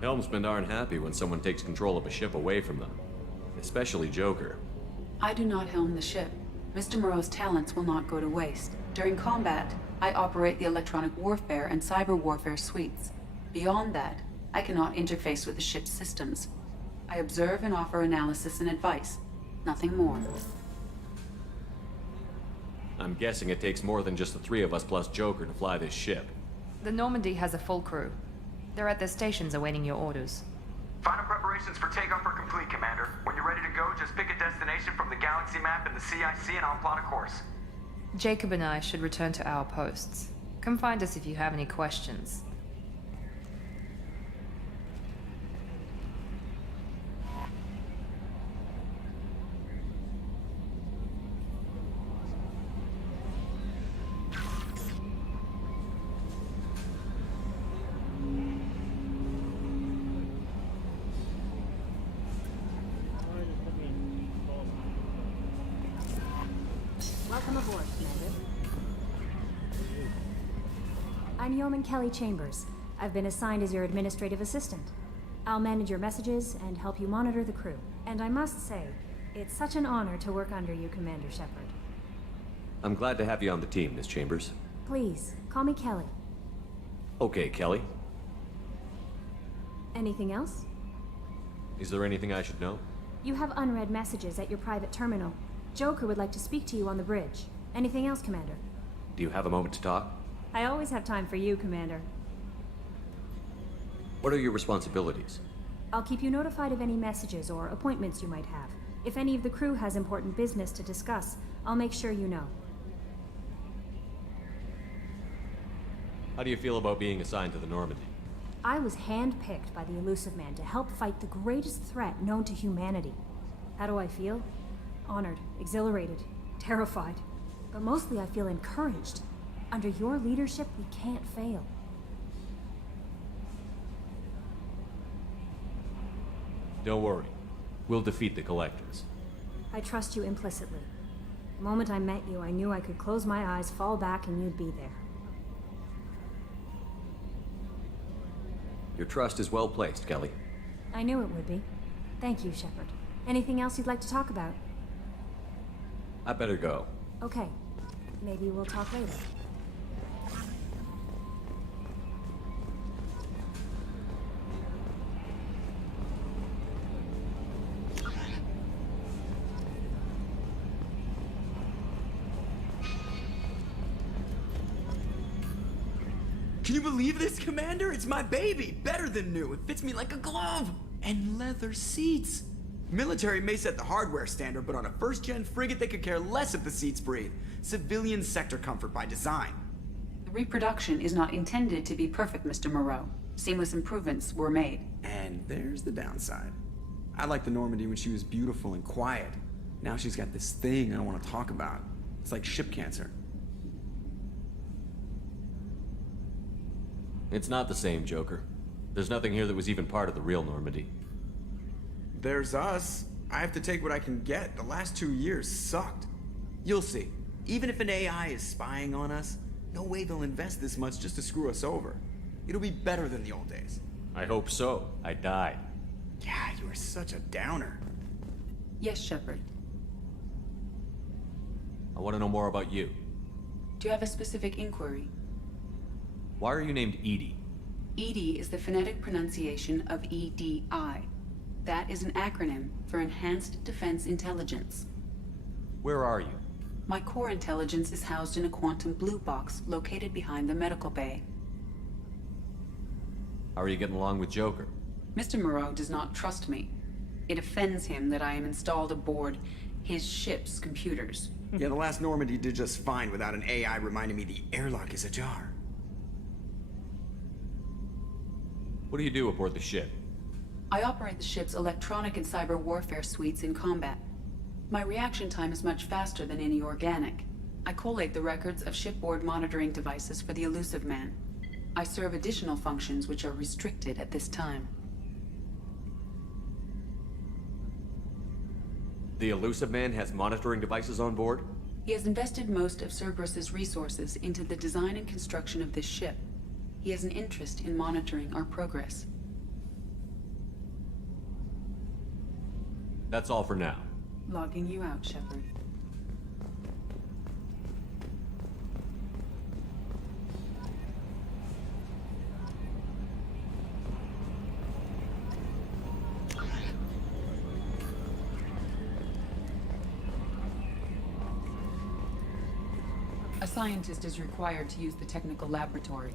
Helmsmen aren't happy when someone takes control of a ship away from them. Especially Joker. I do not helm the ship. Mr. Moreau's talents will not go to waste. During combat, I operate the electronic warfare and cyber warfare suites. Beyond that, I cannot interface with the ship's systems. I observe and offer analysis and advice. Nothing more. I'm guessing it takes more than just the three of us plus Joker to fly this ship. The Normandy has a full crew. They're at their stations awaiting your orders. Final preparations for takeoff are complete, Commander. When you're ready to go, just pick a destination from the galaxy map in the CIC and I'll plot a course. Jacob and I should return to our posts. Come find us if you have any questions. Welcome aboard, Commander. I'm Yeoman Kelly Chambers. I've been assigned as your administrative assistant. I'll manage your messages and help you monitor the crew. And I must say, it's such an honor to work under you, Commander Shepard. I'm glad to have you on the team, Miss Chambers. Please, call me Kelly. Okay, Kelly. Anything else? Is there anything I should know? You have unread messages at your private terminal. Joker would like to speak to you on the bridge. Anything else, Commander? Do you have a moment to talk? I always have time for you, Commander. What are your responsibilities? I'll keep you notified of any messages or appointments you might have. If any of the crew has important business to discuss, I'll make sure you know. How do you feel about being assigned to the Normandy? I was handpicked by the Illusive Man to help fight the greatest threat known to humanity. How do I feel? Honored, exhilarated, terrified. But mostly I feel encouraged. Under your leadership, we can't fail. Don't worry. We'll defeat the Collectors. I trust you implicitly. The moment I met you, I knew I could close my eyes, fall back, and you'd be there. Your trust is well placed, Kelly. I knew it would be. Thank you, Shepard. Anything else you'd like to talk about? I better go. Okay. Maybe we'll talk later. Can you believe this, Commander? It's my baby! Better than new. It fits me like a glove! And leather seats! Military may set the hardware standard, but on a first-gen frigate, they could care less if the seats breathe. Civilian sector comfort by design. The reproduction is not intended to be perfect, Mr. Moreau. Seamless improvements were made. And there's the downside. I liked the Normandy when she was beautiful and quiet. Now she's got this thing I don't want to talk about. It's like ship cancer. It's not the same, Joker. There's nothing here that was even part of the real Normandy. There's us. I have to take what I can get. The last 2 years sucked. You'll see. Even if an AI is spying on us, no way they'll invest this much just to screw us over. It'll be better than the old days. I hope so. I died. Yeah, you are such a downer. Yes, Shepard. I want to know more about you. Do you have a specific inquiry? Why are you named EDI? EDI is the phonetic pronunciation of EDI. That is an acronym for Enhanced Defense Intelligence. Where are you? My core intelligence is housed in a quantum blue box located behind the medical bay. How are you getting along with Joker? Mr. Moreau does not trust me. It offends him that I am installed aboard his ship's computers. Yeah, the last Normandy did just fine without an AI reminding me the airlock is ajar. What do you do aboard the ship? I operate the ship's electronic and cyber warfare suites in combat. My reaction time is much faster than any organic. I collate the records of shipboard monitoring devices for the Elusive Man. I serve additional functions which are restricted at this time. The Elusive Man has monitoring devices on board? He has invested most of Cerberus's resources into the design and construction of this ship. He has an interest in monitoring our progress. That's all for now. Logging you out, Shepard. A scientist is required to use the technical laboratory.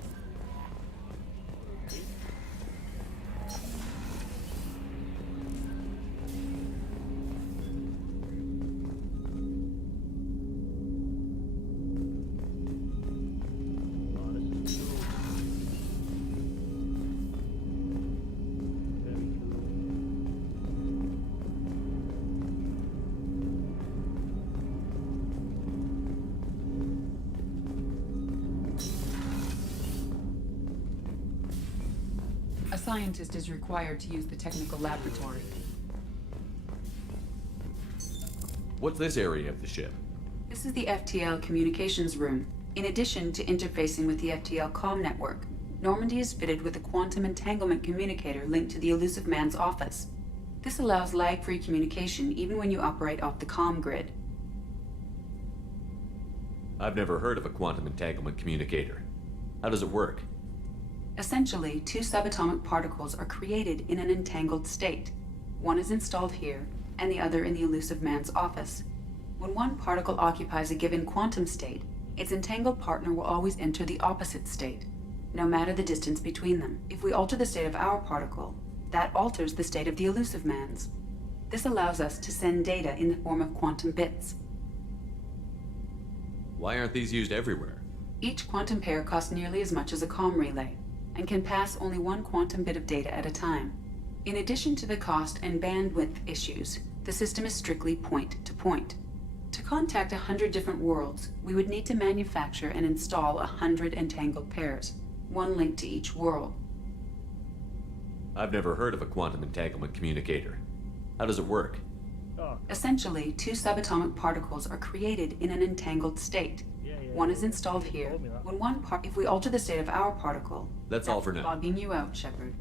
A scientist is required to use the technical laboratory. What's this area of the ship? This is the FTL communications room. In addition to interfacing with the FTL comm network, Normandy is fitted with a quantum entanglement communicator linked to the Elusive Man's office. This allows lag-free communication even when you operate off the comm grid. I've never heard of a quantum entanglement communicator. How does it work? Essentially, two subatomic particles are created in an entangled state. One is installed here, and the other in the Elusive Man's office. When one particle occupies a given quantum state, its entangled partner will always enter the opposite state, no matter the distance between them. If we alter the state of our particle, that alters the state of the Elusive Man's. This allows us to send data in the form of quantum bits. Why aren't these used everywhere? Each quantum pair costs nearly as much as a comm relay, and can pass only one quantum bit of data at a time. In addition to the cost and bandwidth issues, the system is strictly point-to-point. To contact 100 different worlds, we would need to manufacture and install 100 entangled pairs, one link to each world. I've never heard of a quantum entanglement communicator. How does it work? Essentially, two subatomic particles are created in an entangled state. One is installed here. If we alter the state of our particle... That's all for now. Logging you out, Shepard.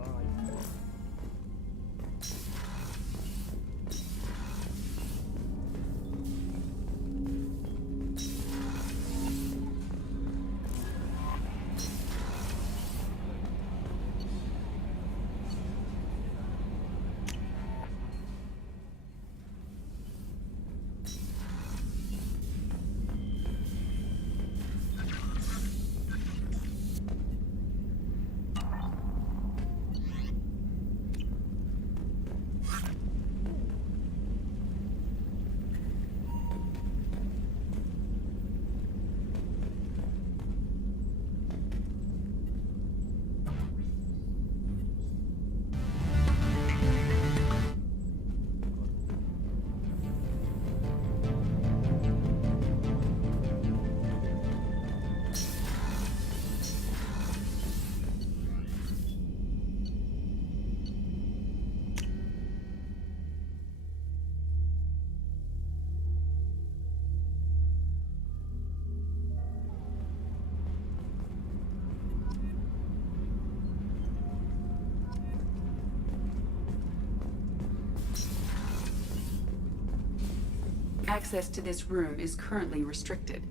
Access to this room is currently restricted.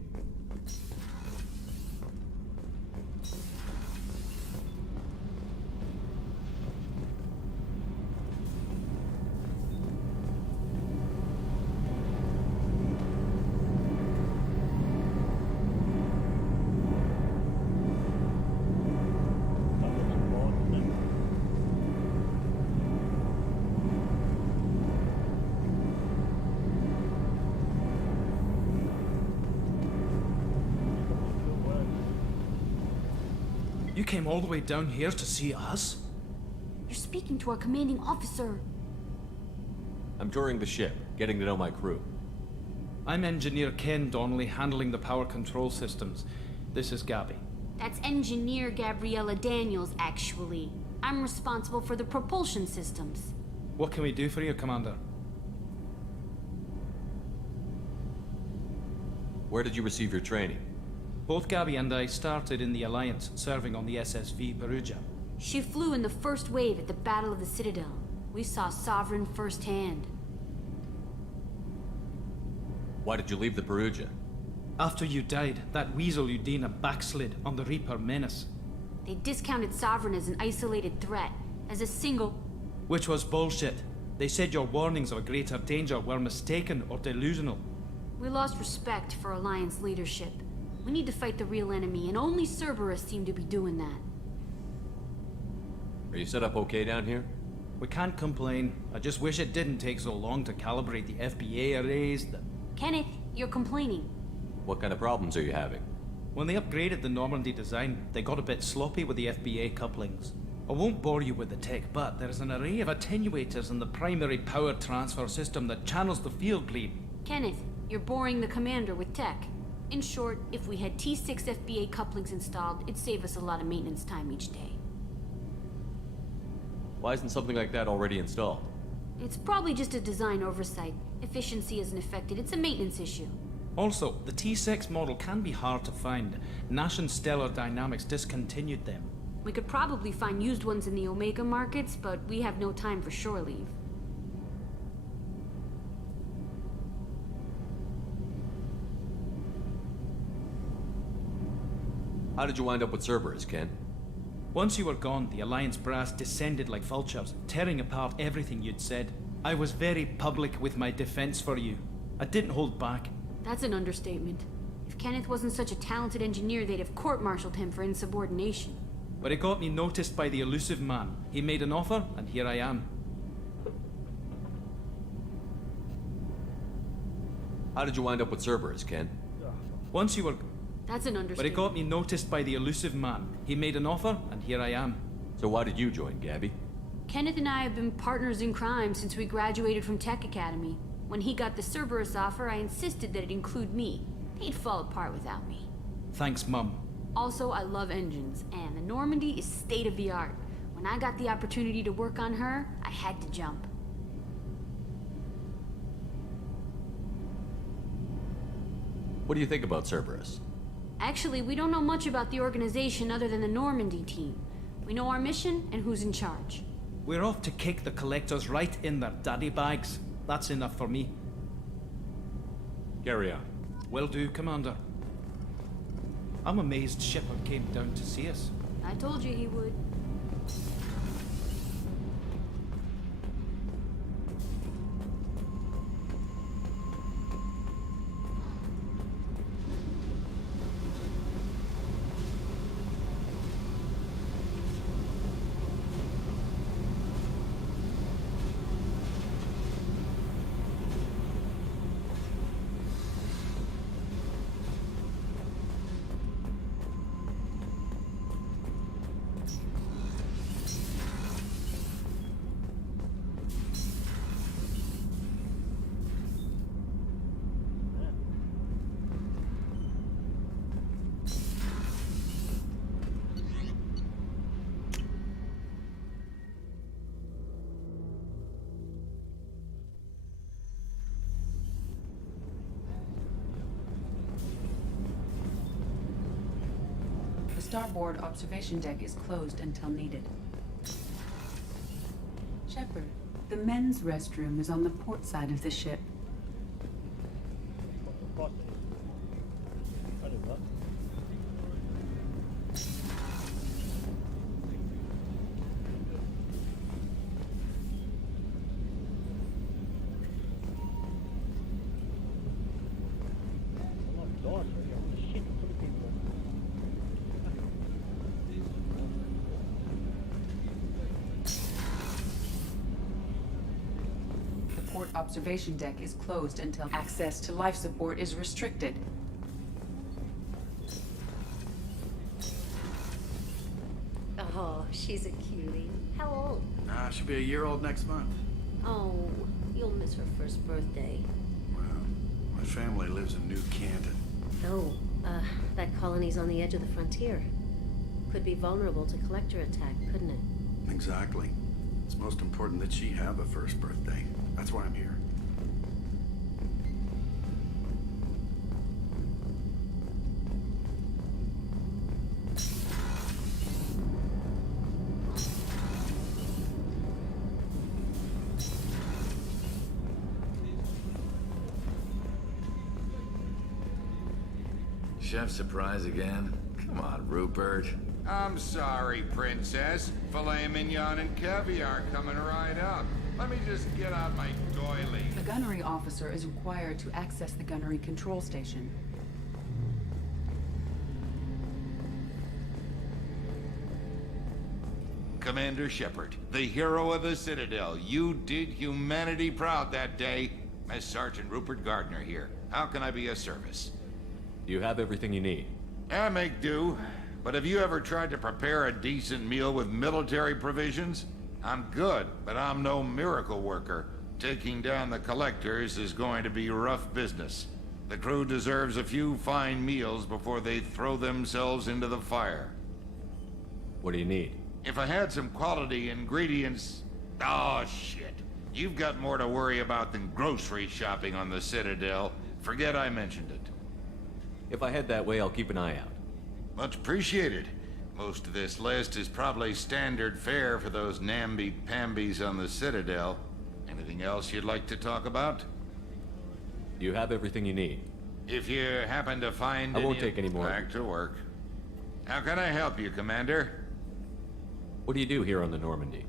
You came all the way down here to see us? You're speaking to our commanding officer. I'm touring the ship, getting to know my crew. I'm Engineer Ken Donnelly, handling the power control systems. This is Gabby. That's Engineer Gabriella Daniels, actually. I'm responsible for the propulsion systems. What can we do for you, Commander? Where did you receive your training? Both Gabby and I started in the Alliance, serving on the SSV Perugia. She flew in the first wave at the Battle of the Citadel. We saw Sovereign firsthand. Why did you leave the Perugia? After you died, that weasel Udina backslid on the Reaper Menace. They discounted Sovereign as an isolated threat, as a single... Which was bullshit. They said your warnings of a greater danger were mistaken or delusional. We lost respect for Alliance leadership. We need to fight the real enemy, and only Cerberus seem to be doing that. Are you set up okay down here? We can't complain. I just wish it didn't take so long to calibrate the FBA arrays. Kenneth, you're complaining. What kind of problems are you having? When they upgraded the Normandy design, they got a bit sloppy with the FBA couplings. I won't bore you with the tech, but there's an array of attenuators in the primary power transfer system that channels the field bleed. Kenneth, you're boring the commander with tech. In short, if we had T6 FBA couplings installed, it'd save us a lot of maintenance time each day. Why isn't something like that already installed? It's probably just a design oversight. Efficiency isn't affected, it's a maintenance issue. Also, the T6 model can be hard to find. Nash and Stellar Dynamics discontinued them. We could probably find used ones in the Omega markets, but we have no time for shore leave. How did you wind up with Cerberus, Ken? Once you were gone, the Alliance brass descended like vultures, tearing apart everything you'd said. I was very public with my defense for you. I didn't hold back. That's an understatement. If Kenneth wasn't such a talented engineer, they'd have court-martialed him for insubordination. But it got me noticed by the elusive man. He made an offer, and here I am. How did you wind up with Cerberus, Ken? Once you were... That's an understatement. But it got me noticed by the elusive man. He made an offer, and here I am. So why did you join, Gabby? Kenneth and I have been partners in crime since we graduated from Tech Academy. When he got the Cerberus offer, I insisted that it include me. He'd fall apart without me. Thanks, Mum. Also, I love engines, and the Normandy is state-of-the-art. When I got the opportunity to work on her, I had to jump. What do you think about Cerberus? Actually, we don't know much about the organization other than the Normandy team. We know our mission and who's in charge. We're off to kick the Collectors right in their daddy bags. That's enough for me. Carry on. Will do, Commander. I'm amazed Shepard came down to see us. I told you he would. The starboard observation deck is closed until needed. Shepard, the men's restroom is on the port side of the ship. Observation deck is closed until access to life support is restricted. Oh, she's a cutie. How old? She'll be a year old next month. Oh, you'll miss her first birthday. Well, My family lives in New Canton. Oh, that colony's on the edge of the frontier. Could be vulnerable to collector attack, couldn't it? Exactly. It's most important that she have a first birthday. That's why I'm here. Chef surprise again? Come on, Rupert. I'm sorry, Princess. Filet mignon and caviar coming right up. Let me just get out my doily. The gunnery officer is required to access the gunnery control station. Commander Shepard, the hero of the Citadel. You did humanity proud that day. Master Sergeant Rupert Gardner here. How can I be of service? You have everything you need. I make do. But have you ever tried to prepare a decent meal with military provisions? I'm good, but I'm no miracle worker. Taking down the collectors is going to be rough business. The crew deserves a few fine meals before they throw themselves into the fire. What do you need? If I had some quality ingredients... Oh, shit. You've got more to worry about than grocery shopping on the Citadel. Forget I mentioned it. If I head that way, I'll keep an eye out. Much appreciated. Most of this list is probably standard fare for those namby-pambies on the Citadel. Anything else you'd like to talk about? You have everything you need. If you happen to find I won't take any more. Back to work. How can I help you, Commander? What do you do here on the Normandy?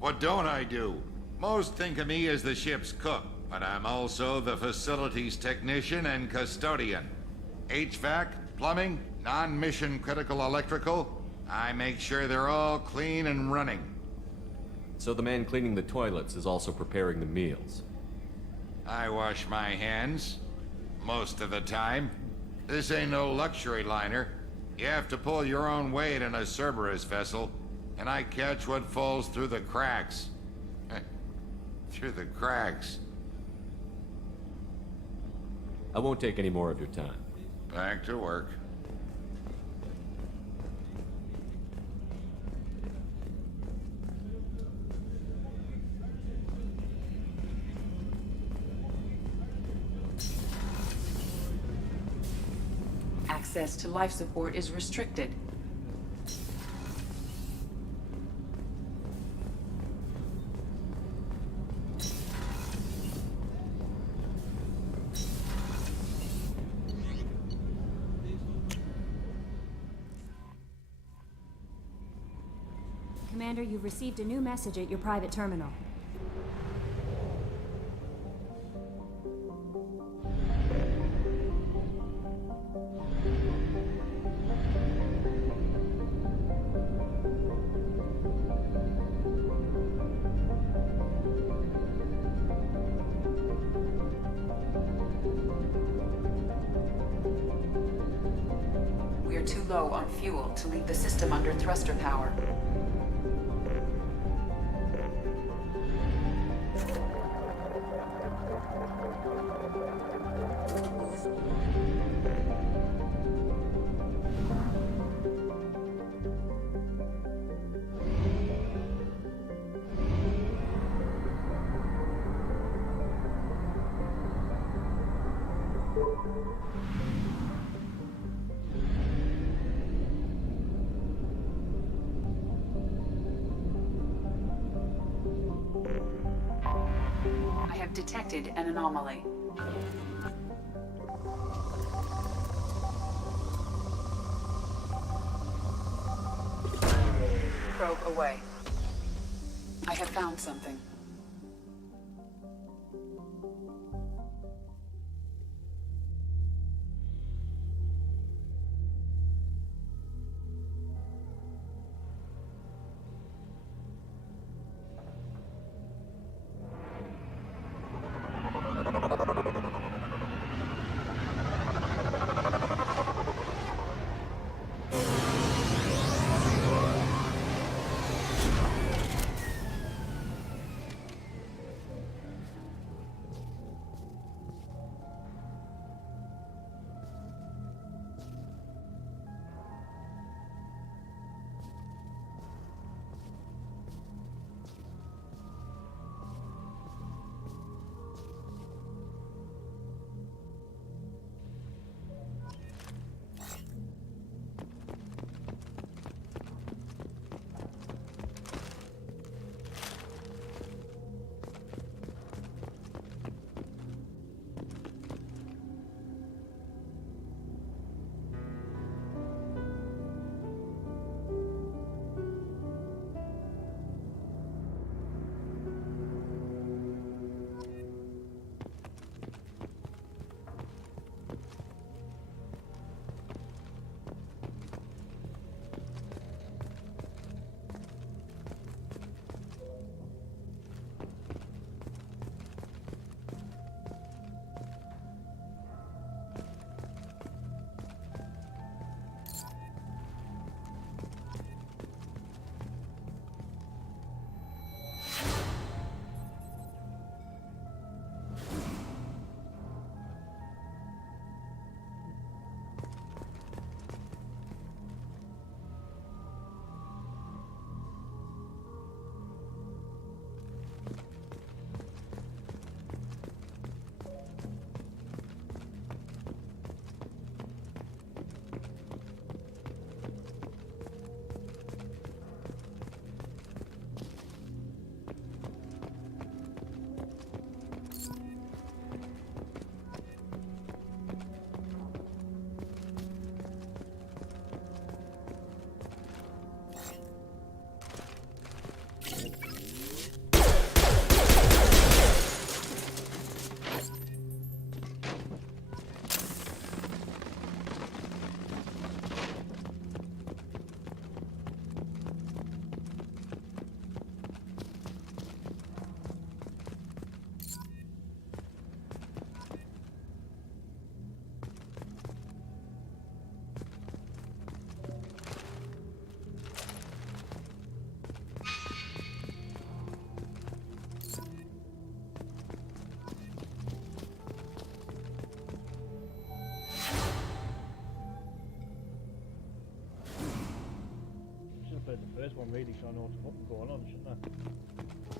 What don't I do? Most think of me as the ship's cook, but I'm also the facilities technician and custodian. HVAC, plumbing, non-mission critical electrical. I make sure they're all clean and running. So the man cleaning the toilets is also preparing the meals. I wash my hands. Most of the time. This ain't no luxury liner. You have to pull your own weight in a Cerberus vessel, and I catch what falls through the cracks. Through the cracks. I won't take any more of your time. Back to work. Access to life support is restricted. Commander, you've received a new message at your private terminal. We are too low on fuel to leave the system under thruster power. I have detected an anomaly. Probe away. I have found something. played the first one really, so I know what's fucking going on, shouldn't I?